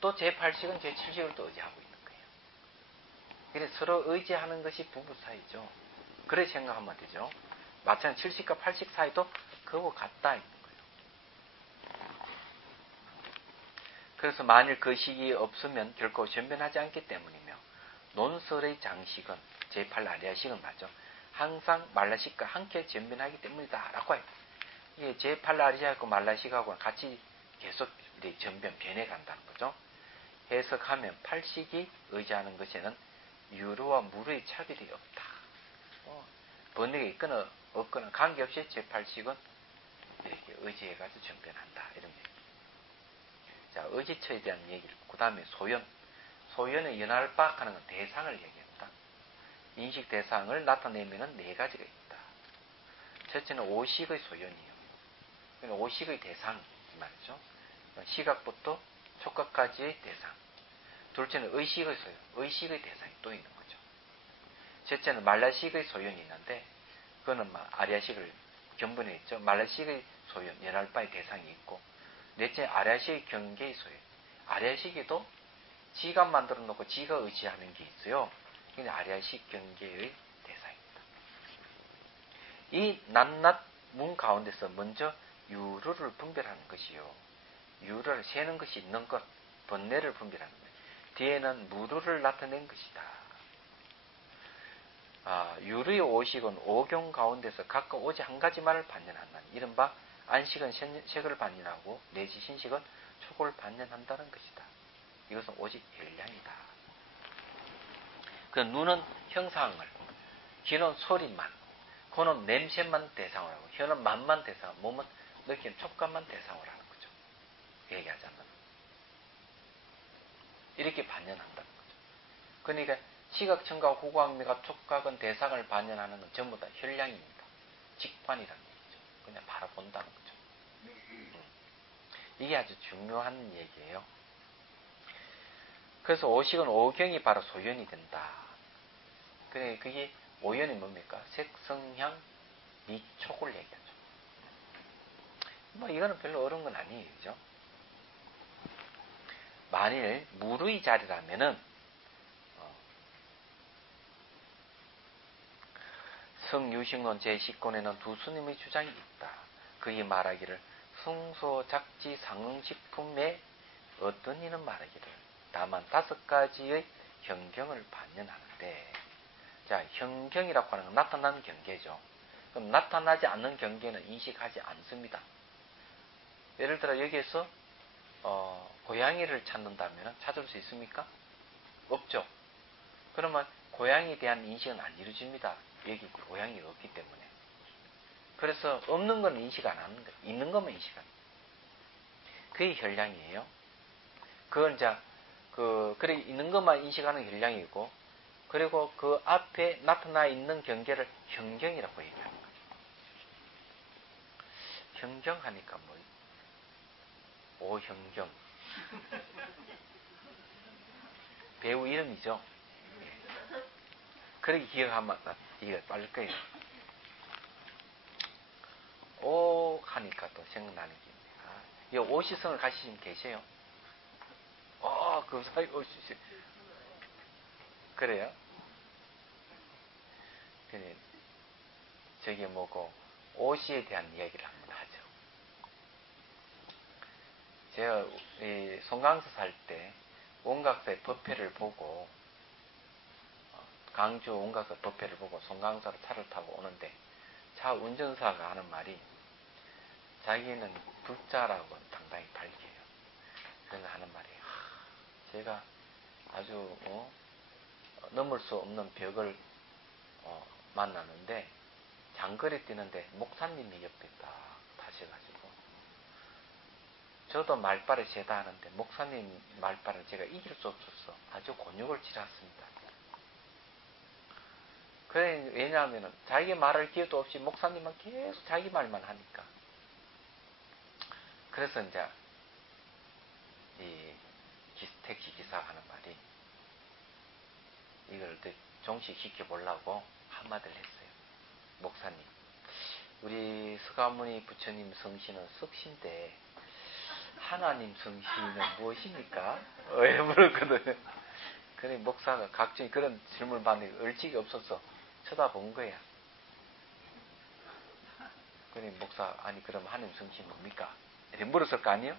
또 제8식은 제7식을 또 의지하고 있는 거예요. 그래서 서로 의지하는 것이 부부 사이죠. 그렇게 생각하면 되죠. 마찬가지로 7식과 8식 사이도 그거 같다 있는 거예요. 그래서 만일 그 식이 없으면 결코 전변하지 않기 때문이며 논설의 장식은 제8 아리아식은 맞죠. 항상 말라식과 함께 전변하기 때문이다 라고 해요. 이게 제8 아리아식하고 말라식하고 같이 계속 전변 변해간다는 거죠. 해석하면 8식이 의지하는 것에는 유루와 무루의 차별이 없다. 번역이 있거나 없거나 관계없이 제8식은 이렇게 의지해가지고 전변한다. 이런 얘기. 자, 의지처에 대한 얘기를. 그 다음에 소연. 소연의 연할박 하는 건 대상을 얘기합니다. 인식 대상을 나타내면 네 가지가 있다. 첫째는 오식의 소연이요. 그러니까 오식의 대상 말이죠. 시각부터 촉각까지의 대상. 둘째는 의식의 소연. 의식의 대상이 또 있는 거죠. 셋째는 말라식의 소연이 있는데 그거는 아리아식을 견본에 있죠. 말라식의 소연, 연할바의 대상이 있고 넷째 아리아식의 경계의 소연. 아리아식에도 지가 만들어 놓고 지가 의지하는 게 있어요. 이게 아리아식 경계의 대상입니다. 이 낱낱 문 가운데서 먼저 유루를 분별하는 것이요. 유루를 세는 것이 있는 것, 번뇌를 분별하는 거예요. 뒤에는 무루를 나타낸 것이다. 유루의 오식은 오경 가운데서 각각 오직 한 가지만을 반연한다. 이른바 안식은 색을 반연하고 내지 신식은 촉을 반연한다는 것이다. 이것은 오직 혈량이다. 그 눈은 형상을, 귀는 소리만, 코는 냄새만 대상으로 하고, 혀는 맛만 대상으로, 몸은 느낌, 촉감만 대상으로 하는 거죠. 얘기하자면. 이렇게 반연한다는 거죠. 그러니까 시각, 청각, 후각미가 촉각은 대상을 반연하는 건 전부 다 혈량입니다. 직관이라는 얘기죠. 그냥 바라본다는 거죠. 이게 아주 중요한 얘기예요. 그래서 오식은 오경이 바로 소연이 된다. 그래, 그게 오연이 뭡니까? 색, 성향, 미, 촉을 얘기하죠. 이거는 별로 어려운 건 아니에요. 그죠? 만일 무르의 자리라면은, 성유식론 제10권에는 두 스님의 주장이 있다. 그이 말하기를 승소, 작지, 상응식품에 어떤 이는 말하기를 다만 5가지의 현경을 반연하는데, 자, 현경이라고 하는 건 나타나는 경계죠. 그럼 나타나지 않는 경계는 인식하지 않습니다. 예를 들어 여기에서 고양이를 찾는다면 찾을 수 있습니까? 없죠. 그러면 고양이에 대한 인식은 안 이루어집니다. 여기 고양이가 없기 때문에. 그래서 없는 건 인식 안 하는 거예요. 있는 것만 인식하는 거예요. 그게 혈량이에요. 그건 이제 그래 있는 것만 인식하는 혈량이고, 그리고 그 앞에 나타나 있는 경계를 현경이라고 얘기하는 거예요. 현경하니까 오현경 배우 이름이죠. 그렇게 기억하면 이게 빠질 거예요. 오 하니까 또 생각나는 게 있네요. 이 오시성을 가지신 분 계세요? 그 사이 오시성. 그래요? 그래, 저기 뭐고, 오시에 대한 이야기를 한번 하죠. 제가 이 송강서 살 때 원각서의 법회를 보고, 강주 원각서 법회를 보고 송강서로 차를 타고 오는데, 차 운전사가 하는 말이, 자기는 불자라고 당당히 밝혀요. 그래서 하는 말이, 제가 아주 넘을 수 없는 벽을 만나는데 장거리 뛰는데 목사님이 옆에 딱 타셔가지고 저도 말발을 세다 하는데 목사님 말발을 제가 이길 수 없어서 아주 곤욕을 치렀습니다. 그래, 왜냐하면 자기 말할 기회도 없이 목사님은 계속 자기 말만 하니까. 그래서 이제 이 택시 기사가 하는 말이 이걸 종식시켜 보려고 한마디를 했어요. 목사님, 우리 서가모니 부처님 성씨는 석신데 하나님 성씨는 무엇입니까? 왜 물었거든요. 그래 목사가 각종 그런 질문을 받으니까 얼찍이 없어서 쳐다본 거야. 그래 목사, 아니 그럼 하나님 성씨 뭡니까? 이렇게 물었을 거 아니에요?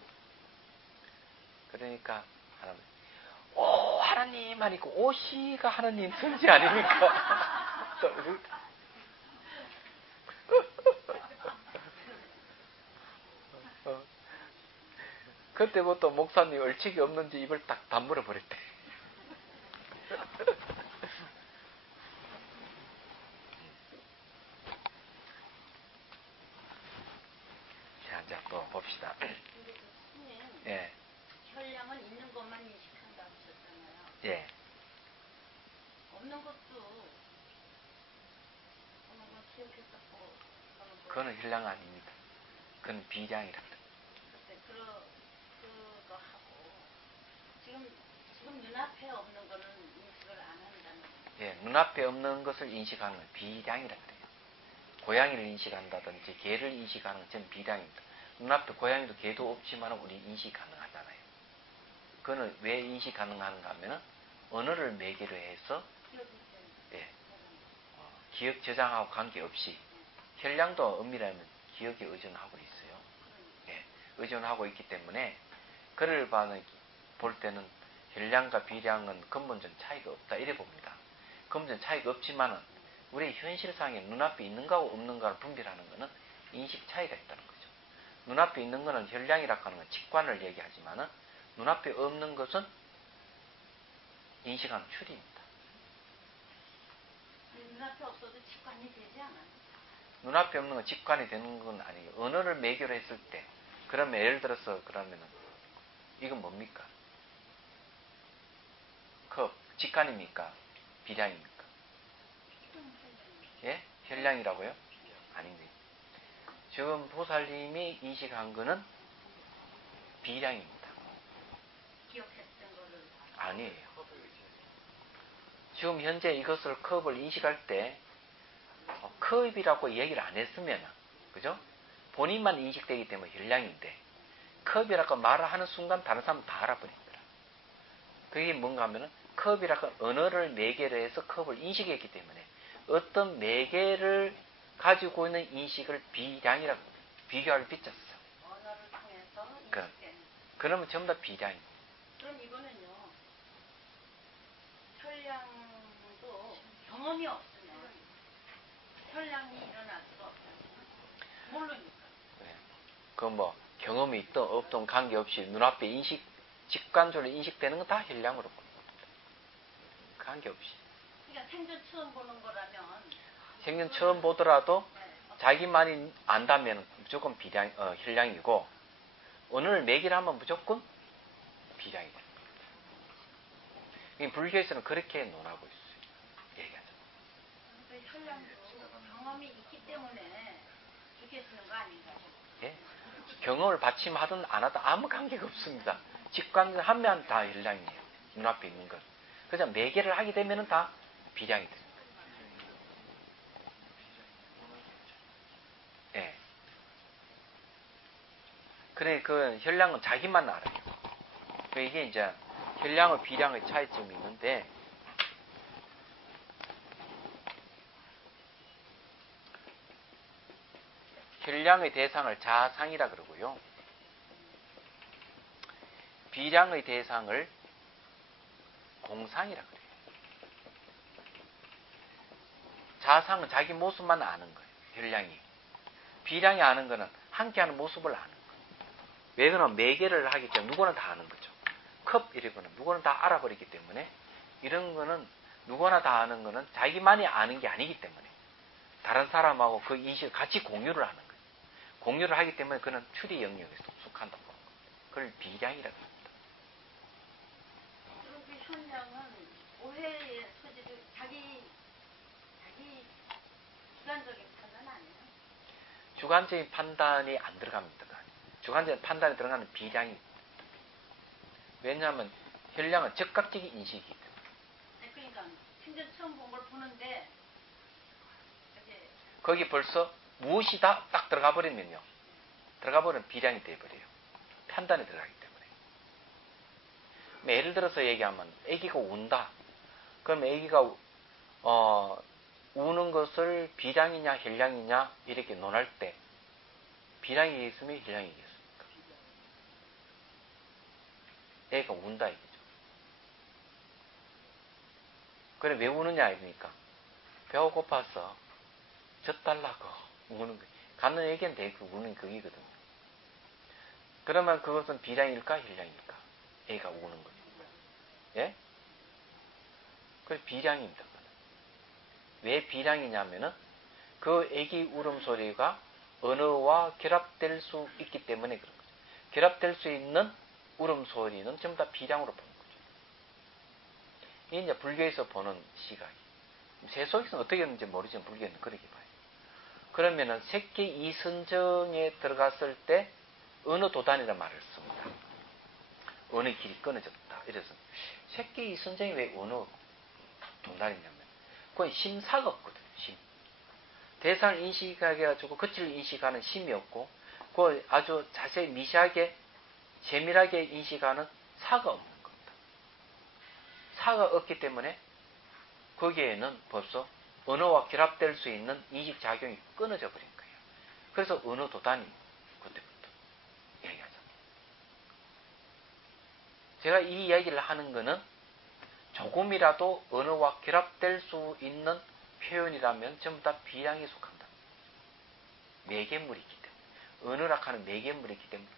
그러니까 하나님, 하나님 하니까 오시가 하나님 성씨 아닙니까? 그때부터 목사님 얼치기 없는지 입을 딱 다물어 버렸대. 자, 이제 또 봅시다. 예. 혈량은 있는 것만 인식한다 하셨잖아요. 예. 없는 것도 없는 건 기억해서 그거는 혈량 아닙니다. 그건 비량이라 그래요. 그거 하고 지금 눈앞에 없는 거는 인식을 안 한다는 거예요. 예, 눈앞에 없는 것을 인식하는 건 비량이라 그래요. 고양이를 인식한다든지 개를 인식하는 건 전 비량입니다. 눈앞에 고양이도 개도 없지만 우리 인식 가능하잖아요. 그거는 왜 인식 가능한가 하면은 언어를 매개로 해서 예, 기억 저장하고 관계없이 혈량도 엄밀하면 기억에 의존하고 있어요. 예, 의존하고 있기 때문에 그를 볼 때는 혈량과 비량은 근본적인 차이가 없다 이래 봅니다. 근본적인 차이가 없지만은 우리 현실상에 눈앞에 있는 거하고 없는 거를 분별하는 것은 인식 차이가 있다는 거죠. 눈앞에 있는 거는 혈량이라고 하는 건 직관을 얘기하지만은 눈앞에 없는 것은 인식하는 추리입니다. 눈앞에 없어도 직관이 되지 않아요? 눈앞에 없는 건 직관이 되는 건 아니에요. 언어를 매개로 했을 때, 그러면 예를 들어서 그러면은 이건 뭡니까? 컵 직관입니까? 비량입니까? 예? 혈량이라고요? 아닙니다. 지금 보살님이 인식한 거는 비량입니다. 기억했던 거를 아니에요. 지금 현재 이것을 컵을 인식할 때 컵이라고 얘기를 안 했으면, 그죠? 본인만 인식되기 때문에 혈량인데 컵이라고 말을 하는 순간 다른 사람은 다 알아버립니다. 그게 뭔가 하면은 컵이라고 언어를 매개로 해서 컵을 인식했기 때문에 어떤 매개를 가지고 있는 인식을 비량이라고 비교할 빗자서 언어를 통해서 인식되는. 그러면 전부 다 비량입니다. 그럼 이거는요. 혈량도 경험이 없으면 혈량이 일어날 수가 없잖아요. 모르니까. 네. 그 뭐 경험이 있든 없든 관계없이 눈앞에 직관적으로 인식되는 건 다 혈량으로 보는 겁니다. 관계없이. 그러니까 생전 처음 보는 거라면 생전 처음 보더라도 네. 자기만이 안다면 무조건 혈량이고 언어를 매기를 하면 무조건 비량이 됩니다. 이 불교에서는 그렇게 논하고 있어요. 얘기하죠. 혈량도 경험이 있기 때문에 그렇게 쓰는 거 아닌가요? 예? 경험을 받침하든 안 하든 아무 관계가 없습니다. 직관하면 다 혈량이에요. 눈앞에 있는 건. 그래서 매개를 하게 되면 다 비량이 됩니다. 그래, 그 혈량은 자기만 알아요. 이게 이제 혈량과 비량의 차이점이 있는데, 혈량의 대상을 자상이라 그러고요. 비량의 대상을 공상이라 그래요. 자상은 자기 모습만 아는 거예요. 혈량이. 비량이 아는 거는 함께하는 모습을 아는 거예요. 왜 그러면 매개를 하기 때문에 누구나 다 아는 거죠. 컵 이러거나 누구나 다 알아버리기 때문에 이런 거는 누구나 다 아는 거는 자기만이 아는 게 아니기 때문에 다른 사람하고 그 인식을 같이 공유를 하는 거예요. 공유를 하기 때문에 그는 추리 영역에 속한다고 하는 거예요. 그걸 비량이라고 합니다. 그럼 그 현량은 오해의 소지를 자기 주관적인 판단 아니에요? 주관적인 판단이 안 들어갑니다. 주관적인 판단이 들어가는 비량이. 왜냐하면 혈량은 즉각적인 인식이기 때문에. 그러니까 생전 처음 본 걸 보는데 이제 거기 벌써 무엇이다 딱 들어가 버리면요. 들어가 버리면 비량이 돼버려요. 판단이 들어가기 때문에. 예를 들어서 얘기하면 아기가 운다. 그럼 아기가 우는 것을 비량이냐 혈량이냐 이렇게 논할 때 비량이 있으면 혈량이 있습니까? 애가 운다 이거죠. 그래 왜 우느냐 아닙니까? 배가 고파서 젖 달라고 우는 거예요. 갖는 애기한테 그 우는 그기거든요. 그러면 그것은 비량일까 혈량일까? 애가 우는 거예요. 예? 그래 비량입니다. 왜 비량이냐면은 그 애기 울음소리가 언어와 결합될 수 있기 때문에 그런 거죠. 결합될 수 있는 울음소리는 전부 다 비량으로 보는 거죠. 이게 이제 불교에서 보는 시각이. 세속에서는 어떻게 했는지 모르지만 불교는 그렇게 봐요. 그러면은 색계 이선정에 들어갔을 때 어느 도단이라는 말을 씁니다. 어느 길이 끊어졌다. 이래서 색계 이선정이 왜 어느 도단이냐면 그건 심사가 없거든요. 심. 대상을 인식하게 해가지고 거치를 인식하는 심이 없고 그 아주 자세히 미세하게 세밀하게 인식하는 사가 없는 겁니다. 사가 없기 때문에 거기에는 벌써 언어와 결합될 수 있는 인식작용이 끊어져 버린 거예요. 그래서 언어 도단이 그때부터 얘기하죠. 제가 이 이야기를 하는 거는 조금이라도 언어와 결합될 수 있는 표현이라면 전부 다 비량에 속한다. 매개물이 있기 때문에. 언어라 하는 매개물이 있기 때문에.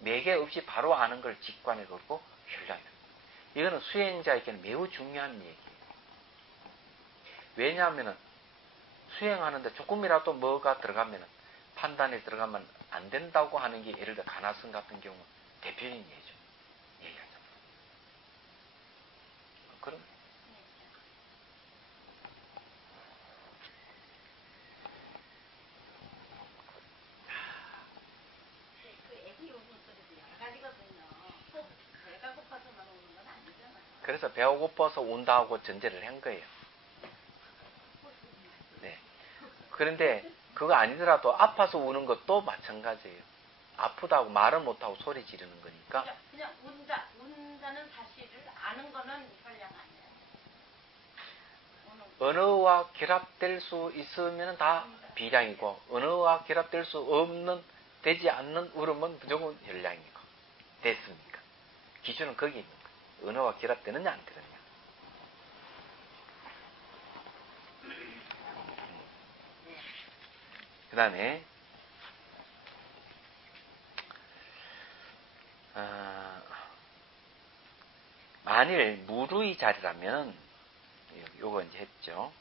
매개 없이 바로 아는 걸 직관에 걸고 혈량이다. 이거는 수행자에게는 매우 중요한 얘기예요. 왜냐하면 수행하는데 조금이라도 뭐가 들어가면 판단에 들어가면 안 된다고 하는 게 예를 들어 가나성 같은 경우 대표적인 예죠. 얘기하죠. 그럼 그 애기 우는 소리도 여러 가지거든요. 꼭 배가 고파서만 우는 건 아니잖아요. 그래서 배가 고파서 운다고 전제를 한 거예요. 네. 그런데 그거 아니더라도 아파서 우는 것도 마찬가지예요. 아프다고 말을 못하고 소리 지르는 거니까. 그냥 운다는 사실을 아는 거는 혈량 아니에요. 언어와 결합될 수 있으면 다 비량이고 언어와 결합될 수 없는 되지 않는 울음은 무조건 혈량이고 됐습니까? 기준은 거기 있는 거예요. 언어와 결합되느냐 안 되느냐. 그 다음에 만일 무루의 자리라면 요거 이제 했죠.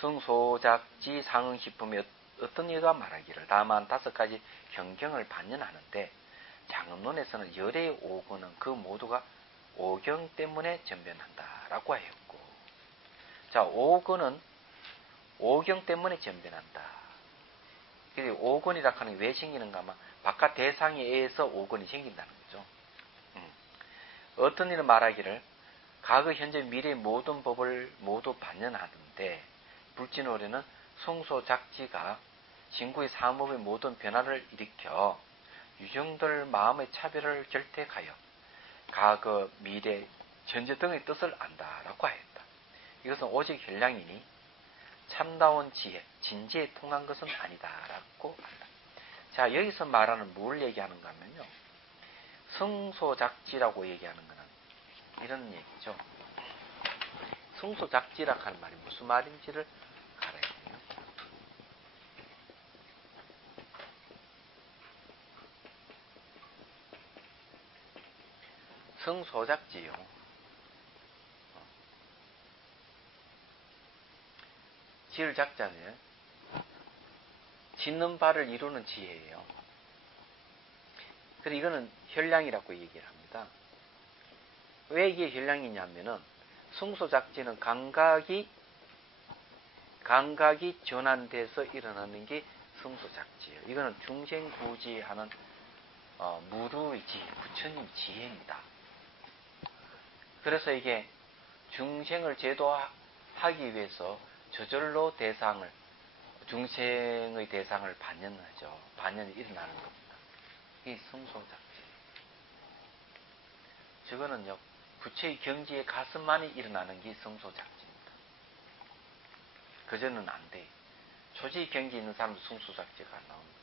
승소작지 상응식품이 어떤 이가 말하기를 다만 5가지 경경을 반연하는데 장엄론에서는 열의 오건은 그 모두가 오경 때문에 전변한다라고 하였고, 자 오건은 오경 때문에 전변한다. 그리고 오건이라 하는 게 왜 생기는가 하면 바깥 대상에 의해서 오건이 생긴다는 거죠. 어떤 이는 말하기를 과거 현재 미래 모든 법을 모두 반연하는데 불진오래는 성소작지가 신구의 사업의 모든 변화를 일으켜 유정들 마음의 차별을 결택하여 과거, 미래, 현재 등의 뜻을 안다라고 하였다. 이것은 오직 현량이니 참다운 지혜, 진지에 통한 것은 아니다라고 한다. 자, 여기서 말하는 뭘 얘기하는가 하면요. 성소작지라고 얘기하는 것은 이런 얘기죠. 성소작지라고 하는 말이 무슨 말인지를 알아야 돼요. 성소작지요. 지을 작자는 짓는 바를 이루는 지혜예요. 그래서 이거는 현량이라고 얘기를 합니다. 왜 이게 현량이냐면은 성소작지는 감각이 전환돼서 일어나는 게 성소작지예요. 이거는 중생구지하는 무루의 지혜, 부처님 지혜입니다. 그래서 이게 중생을 제도하기 위해서 저절로 중생의 대상을 반연하죠. 반연이 일어나는 겁니다. 이게 성소작지. 저거는요, 부처의 경지의 가슴만이 일어나는 게 성소작지입니다. 그저는 안 돼요. 초지 경지 있는 사람도 성소작지가 나옵니다.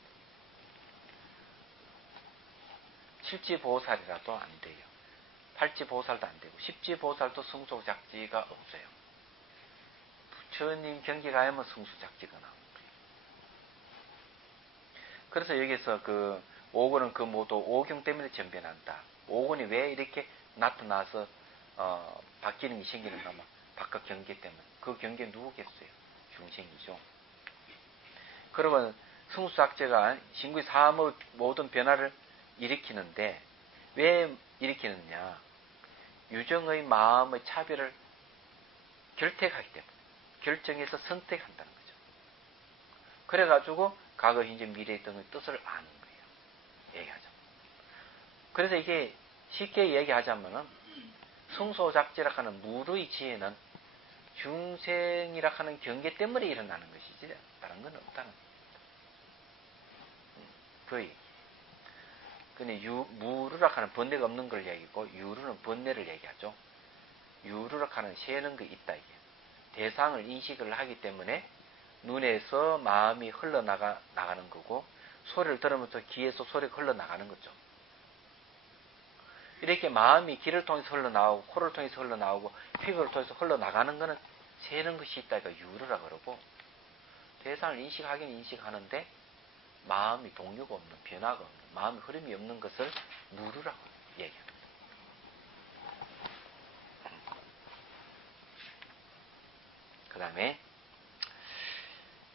칠지보살이라도 안 돼요. 팔지보살도 안 되고, 십지보살도 성소작지가 없어요. 부처님 경지 가야만 성소작지가 나옵니다. 그래서 여기서 오근은 그 모두 오경 때문에 전변한다. 오근이 왜 이렇게 나타나서 바뀌는 게 생기는가 하면 바깥 경계 때문에. 그 경계 누구겠어요? 중생이죠. 그러면 성소작지가 신구의 사암의 모든 변화를 일으키는데 왜 일으키느냐? 유정의 마음의 차별을 결택하기 때문에 결정해서 선택한다는 거죠. 그래가지고 과거, 현재, 미래 등의 뜻을 아는 거예요. 얘기하죠. 그래서 이게 쉽게 얘기하자면은 성소작지라 하는 무의 지혜는 중생이라 하는 경계 때문에 일어나는 것이지 다른 건 없다는 거예요. 그 얘기. 근데 무르라 하는 번뇌가 없는 걸 얘기고 유르는 번뇌를 얘기하죠. 유르라 하는 세는 게 있다 이게. 대상을 인식을 하기 때문에 눈에서 마음이 흘러나가는 거고 소리를 들으면서 귀에서 소리가 흘러나가는 거죠. 이렇게 마음이 귀를 통해서 흘러나오고 코를 통해서 흘러나오고 피부를 통해서 흘러나가는 것은 세는 것이 있다. 이거 유르라 그러고 대상을 인식하긴 인식하는데 마음이 동요가 없는 변화가 없는 마음의 흐름이 없는 것을 무르라고 얘기합니다. 그 다음에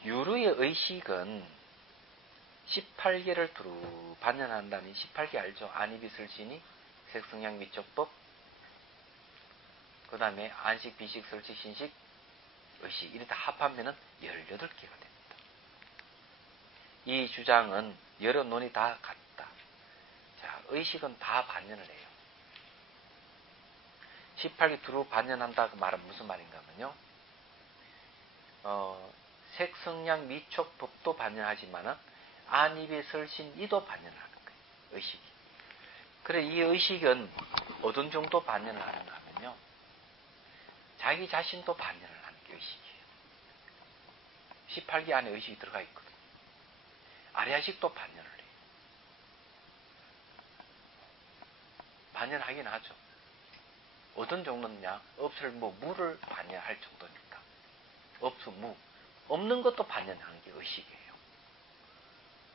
유르의 의식은 18개를 두루 반연한다니 18개 알죠? 안이비설신이 색성향 미촉법 그 다음에 안식, 비식, 설식, 신식, 의식 이렇게 다 합하면 18개가 됩니다. 이 주장은 여러 논이 다 같다. 자, 의식은 다 반연을 해요. 18개 두루 반연한다고 말은 무슨 말인가 하면요. 색성량 미촉법도 반연하지만은 안입의 설신 이도 반연을 하는 거예요. 의식이. 그래 이 의식은 어떤 정도 반연을 하는가 하면요. 자기 자신도 반연을 하는 게 의식이에요. 18개 안에 의식이 들어가 있거든요. 아리아식도 반연을 해요. 반연하긴 하죠. 어떤 정도냐? 없을 무를 반연할 정도니까. 없어 무. 없는 것도 반연하는 게 의식이에요.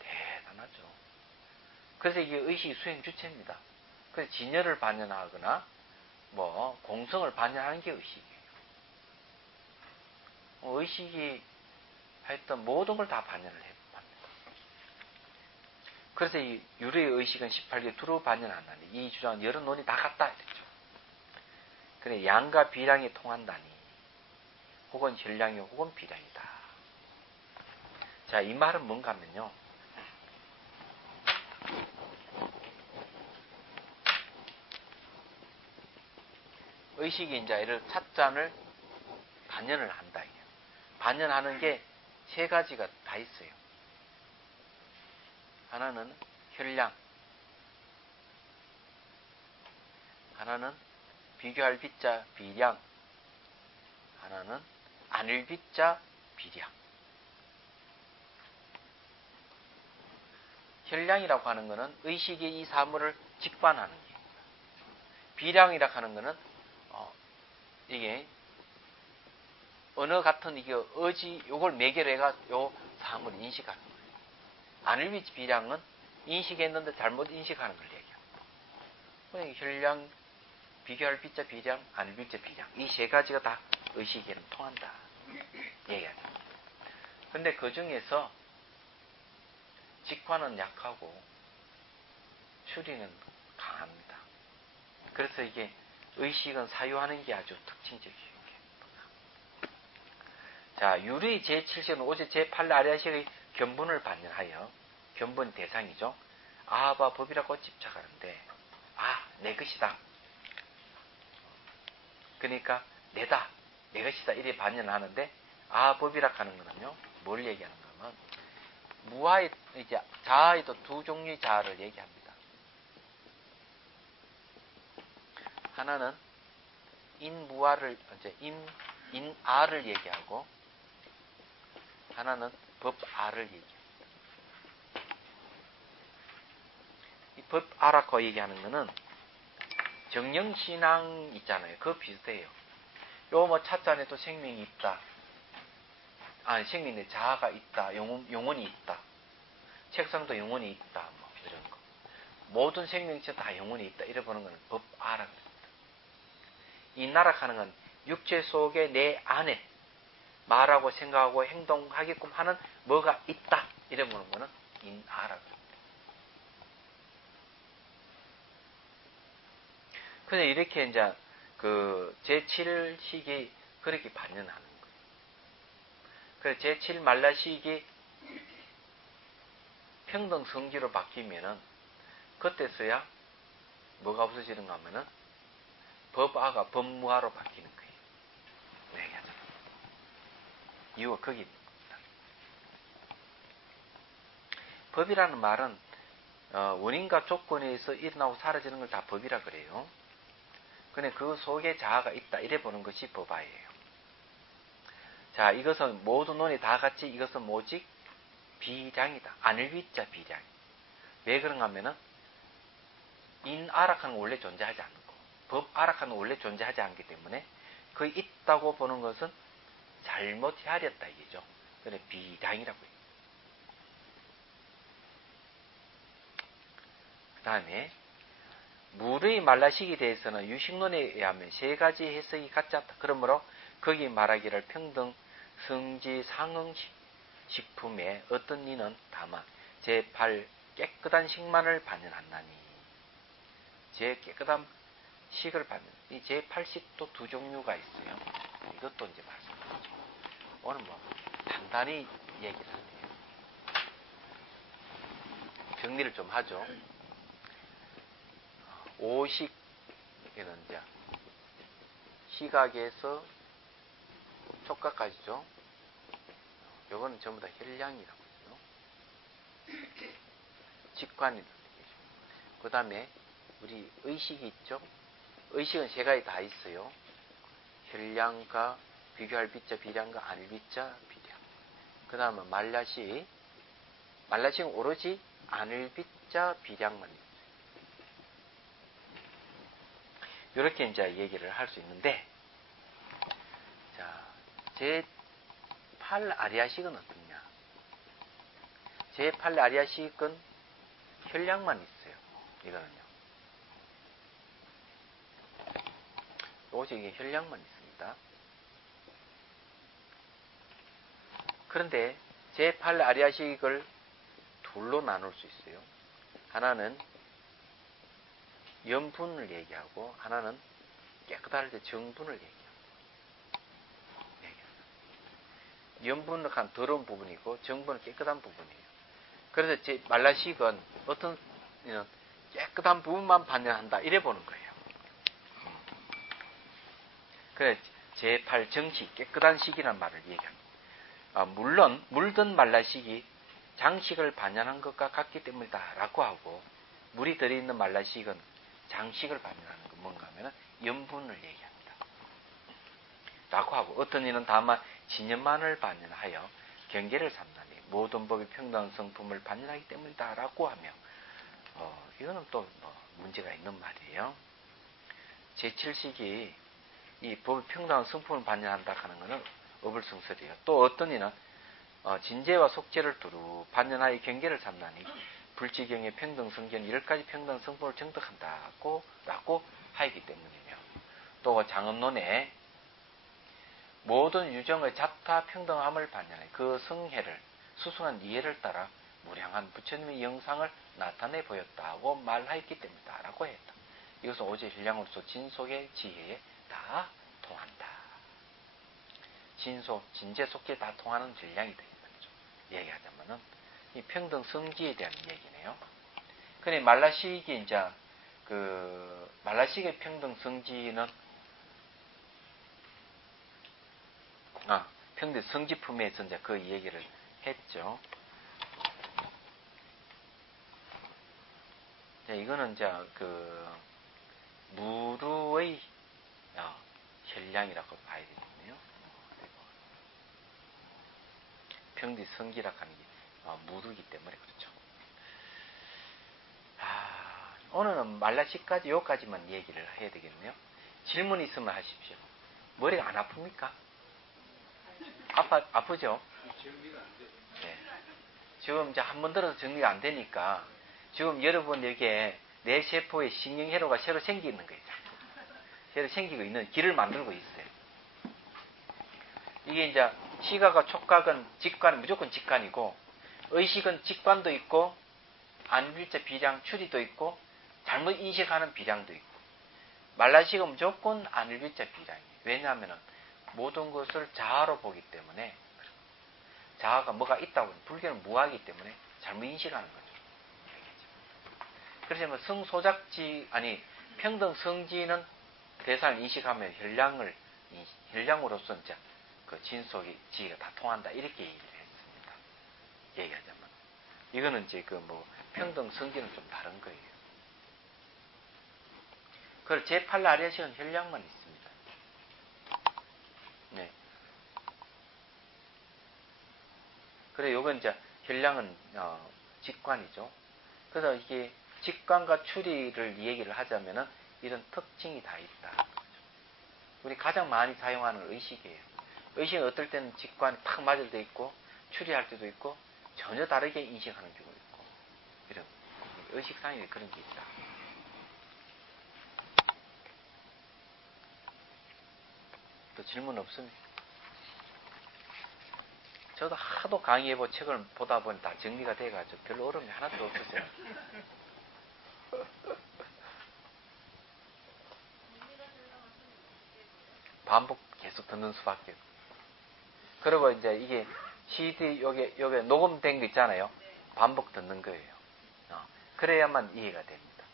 대단하죠. 그래서 이게 의식이 수행 주체입니다. 그래서 진여를 반연하거나 공성을 반연하는 게 의식이에요. 의식이 하여튼 모든 걸 다 반연을 합니다. 그래서 이 유르의 의식은 18개 두루 반연한다니 이 주장은 여러 논이 다 같다 이랬죠. 그래 양과 비량이 통한다니 혹은 혈량이 혹은 비량이다. 자, 이 말은 뭔가 하면요. 의식이 이제 이를 찻잔을 반연을 한다. 반연하는 게 세 가지가 다 있어요. 하나는 혈량, 하나는 비교할 비자 비량, 하나는 아닐 비자 비량. 혈량이라고 하는 것은 의식이 이 사물을 직관하는 게, 비량이라고 하는 것은 이게 어느 같은 이게 요걸 매개로 해가 요 사물을 인식하는 거예요. 아닐 비자 비량은 인식했는데 잘못 인식하는 걸 얘기해요. 혈량, 비교할 비자 비량, 아닐 비자 비량, 이 세 가지가 다 의식에는 통한다 얘기하죠. 근데 그 중에서 직관은 약하고 추리는 강합니다. 그래서 이게 의식은 사유하는 게 아주 특징적이에요. 자, 유리 제7식은 오직 제8 아리아식의 견본을 반영하여, 견본 대상이죠. 아바 법이라고 집착하는데, 내 것이다. 그러니까 내다, 내 것이다 이래 반영하는데, 법이라고 하는 거는요, 뭘 얘기하는 거면 무아의 이제 자아에도 두 종류의 자아를 얘기합니다. 하나는 인무아를 이제 인아를 얘기하고, 하나는 법아를 얘기합니다. 이 법아라고 얘기하는 거는 정령신앙 있잖아요. 그거 비슷해요. 요 뭐 찻잔에도 생명이 있다. 생명의 자아가 있다. 영혼이 있다. 책상도 영혼이 있다. 뭐 이런 거. 모든 생명체 다 영혼이 있다. 이래 보는 거는 법아라고 합니다. 인나라고 하는 건 육체 속에 내 안에 말하고 생각하고 행동하게끔 하는 뭐가 있다. 이래 보는 거는 인아라고 합니다. 그래서 이렇게 이제 그 제7식이 그렇게 반영하는 거예요. 그래서 제7 말라식이 평등 성지로 바뀌면은 그때서야 뭐가 없어지는가 하면은 법아가 법무아로 바뀌는 거예요. 얘기하잖아요. 이유가 거기 있는 겁니다. 법이라는 말은 원인과 조건에 의해서 일어나고 사라지는 걸 다 법이라 그래요. 근데 그 속에 자아가 있다 이래 보는 것이 법아예요. 자, 이것은 모든 논이 다 같이 이것은 오직 비량이다. 아닐 비자 비량. 왜 그런가 하면은 인아락하는 원래 존재하지 않고 법아락하는 원래 존재하지 않기 때문에 그 있다고 보는 것은 잘못 헤아렸다 이게죠. 그래 비량이라고 해요. 그 다음에 물의 말라식에 대해서는 유식론에 의하면 세 가지 해석이 같지 않다. 그러므로 거기 말하기를 평등 성지 상응 식품에 어떤 이는 다만 제8 깨끗한 식만을 반영한다니. 제 깨끗한 식을 반영. 이 제8식도 두 종류가 있어요. 이것도 이제 말씀드리죠. 오늘 뭐 간단히 얘기를 하네요. 정리를 좀 하죠. 5식에는 이제 시각에서 촉각까지죠. 요거는 전부 다 혈량이라고 해요. 직관이라는 얘기죠. 그 다음에 우리 의식이 있죠. 의식은 세 가지 다 있어요. 혈량과 비교할 비자 비량과 아닐 비자 비량. 그 다음에 말라식은 오로지 아닐 비자 비량만 있어요. 이렇게 이제 얘기를 할 수 있는데, 자, 제8 아리아식은 어떠냐? 제8 아리아식은 혈량만 있어요. 이거는요. 오직 이게 혈량만 있습니다. 그런데 제8 아리아식을 둘로 나눌 수 있어요. 하나는 염분을 얘기하고 하나는 깨끗할 때 정분을 얘기합니다. 염분은 한 더러운 부분이고 정분은 깨끗한 부분이에요. 그래서 제 말라식은 어떤 깨끗한 부분만 반영한다 이래 보는 거예요. 그래서 제8 정식 깨끗한 식이라는 말을 얘기합니다. 물론 물든 말라식이 장식을 반연한 것과 같기 때문이다라고 하고, 물이 들어있는 말라식은 장식을 반연하는 것 뭔가 하면 염분을 얘기합니다. 라고 하고, 어떤 이는 다만 진연만을 반연하여 경계를 삼나니 모든 법이 평등한 성품을 반연하기 때문이다라고 하며, 이거는 또 문제가 있는 말이에요. 제7식이 이 법의 평등한 성품을 반연한다 하는 것은 어불성설이에요. 또 어떤 이는 진재와 속재를 두루 반연하여 경계를 삼나니 불지경의 평등성견 10가지 평등 성품을 정득한다고 라고 하기 때문이며, 또 장언론에 모든 유정의 자타 평등함을 반연하여 그 성혜를 수승한 이해를 따라 무량한 부처님의 영상을 나타내 보였다고 말하였기 때문이다 라고 했다. 이것은 오직 힐량으로서 진속의 지혜에 다 통한다. 진속, 진재, 속재 다 통하는 힐량이 되는 거죠. 얘기하자면은 이 평등 성지에 대한 얘기네요. 그래 말라식이 이제 말라식의 평등 성지는 평등 성지품에서 이제 그 얘기를 했죠. 자, 이거는 이제 무루의 혈량이라고 봐야 되겠네요. 평등 성기라고 하는 게 무루이기 때문에 그렇죠. 오늘은 말라식까지 요까지만 얘기를 해야 되겠네요. 질문 있으면 하십시오. 머리가 안 아픕니까? 아프죠? 네. 지금 이제 한 번 들어서 정리가 안 되니까 지금 여러분에게 뇌 세포에 신경회로가 새로 생기는 거예요. 새로 생기고 있는 길을 만들고 있어요. 이게 이제 시각과 촉각은 직관, 무조건 직관이고, 의식은 직관도 있고, 안일자 비량 추리도 있고, 잘못 인식하는 비량도 있고, 말라식은 무조건 안일자 비량이에요. 왜냐하면 모든 것을 자아로 보기 때문에, 자아가 뭐가 있다고, 불교는 무아이기 때문에 잘못 인식하는 거죠. 그래서 뭐 성소작지, 평등 성지는 대상을 인식하면 혈량으로서 이제 그 진속의 지혜가 다 통한다. 이렇게 얘기를 했습니다. 얘기하자면. 이거는 이제 평등 성지는 좀 다른 거예요. 그리고 제8 아리아식은 혈량만 있습니다. 네. 그래, 요건 이제 혈량은, 직관이죠. 그래서 이게 직관과 추리를 얘기를 하자면은 이런 특징이 다 있다. 우리 가장 많이 사용하는 의식이에요. 의식은 어떨 때는 직관이 탁 맞을 때 있고, 추리할 때도 있고, 전혀 다르게 인식하는 경우가 있고, 이런 의식상에 그런 게 있다. 또 질문 없습니까? 저도 하도 강의해보 책을 보다 보니 다 정리가 돼가지고 별로 어려움이 하나도 없었어요. 반복 계속 듣는 수밖에. 그리고 이제 이게 CD 요게 녹음된 거 있잖아요. 반복 듣는 거예요. 그래야만 이해가 됩니다.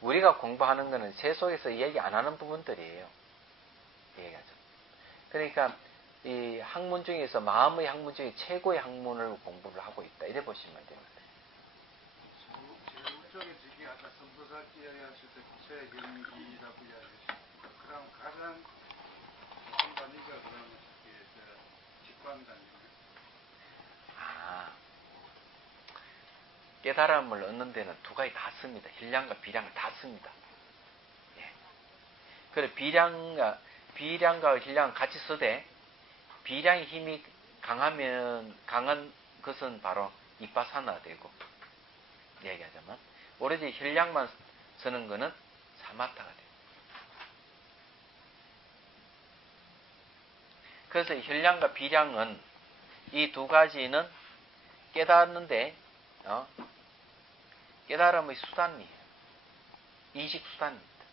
우리가 공부하는 거는 새 속에서 얘기 안 하는 부분들이에요. 얘기하죠. 그러니까 이 학문 중에서 마음의 학문 중에 최고의 학문을 공부를 하고 있다. 이래 보시면 됩니다. 제일적인 아까 성도사기 이야기하실 때 기초의 경기라고 이야기하셨습니다. 그럼 가장 무슨 단위가 그러면 직관단위예요? 깨달음을 얻는 데는 두 가지 다 씁니다. 힐량과 비량을 다 씁니다. 예. 그래 비량과 힐량은 같이 쓰되, 비량의 힘이 강한 것은 바로 이빠사나 되고, 얘기하자면 오로지 힐량만 쓰는 것은 사마타가 돼요. 그래서 혈량과 비량은 이 두 가지는 깨닫는데 깨달음의 수단이에요. 인식 수단입니다.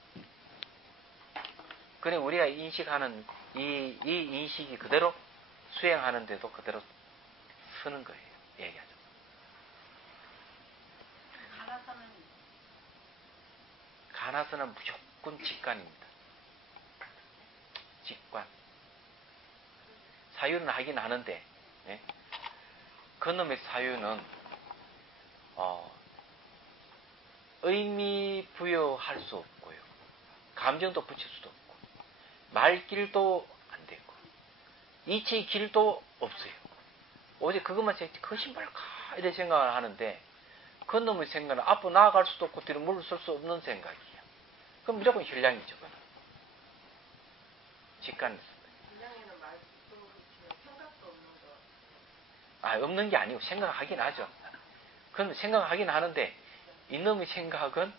그래 우리가 인식하는 이 인식이 그대로 수행하는데도 그대로 쓰는 거예요. 얘기하죠. 가나서는 무조건 직관입니다. 직관. 사유는 하긴 하는데, 그놈의 사유는 의미 부여할 수 없고요. 감정도 붙일 수도 없고, 말길도 안 되고, 이치의 길도 없어요. 오직 그것만 생각해, 그 신발까? 이런 생각을 하는데, 그 놈의 생각은 앞으로 나아갈 수도 없고, 뒤로 물러설 수 없는 생각이에요. 그럼 무조건 현량이죠, 그는. 직관에서. 분량에는 말도 생각도 없는 거. 없는 게 아니고, 생각하긴 하죠. 그건 생각하긴 하는데, 이놈의 생각은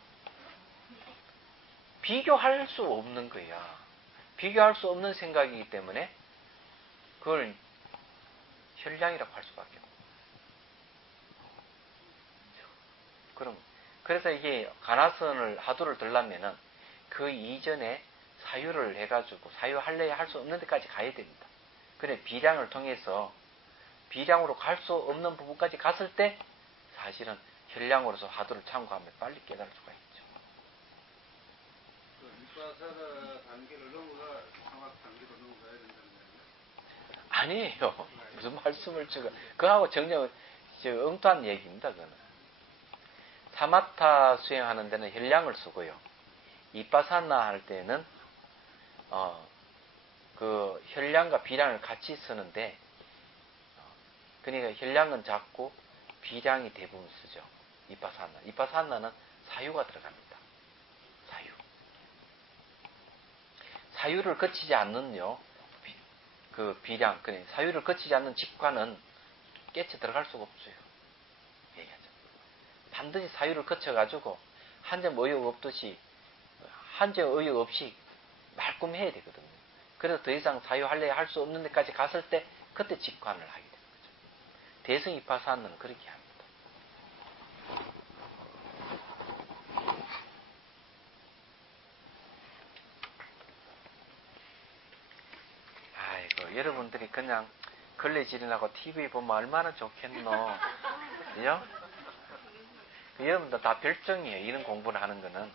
비교할 수 없는 거야. 비교할 수 없는 생각이기 때문에 그걸 현량이라고 할 수밖에 없고. 그래서 이게 가나선을 하두를 들려면은 그 이전에 사유를 해가지고 사유할래야 할 수 없는 데까지 가야 됩니다. 그래 비량을 통해서 비량으로 갈 수 없는 부분까지 갔을 때 사실은 현량으로서 하두를 참고하면 빨리 깨달을 수가 있죠. 그 위파사나 단계를 넘어가 상학 단계로 넘어가야 된다는 거예요? 아니에요. 무슨 말씀을 그거하고 정녕 엉뚱한 얘기입니다. 그거는. 사마타 수행하는 데는 현량을 쓰고요. 이빠사나 할 때는 그 현량과 비량을 같이 쓰는데 그러니까 현량은 작고 비량이 대부분 쓰죠. 이빠사나는 사유가 들어갑니다. 사유를 거치지 않는요. 그 비량, 사유를 거치지 않는 직관은 깨쳐 들어갈 수가 없어요. 얘기하죠. 반드시 사유를 거쳐가지고 한 점 의욕 없듯이 한 점 의욕 없이 말끔해야 되거든요. 그래서 더 이상 사유할래야 할 수 없는 데까지 갔을 때 그때 직관을 하게 되는 거죠. 대승이파사는 그렇게 합니다. 아이고 여러분들이 그냥 걸레질이나고 TV 보면 얼마나 좋겠노. 그죠? 여러분들 다 별정이에요. 이런 공부를 하는 거는.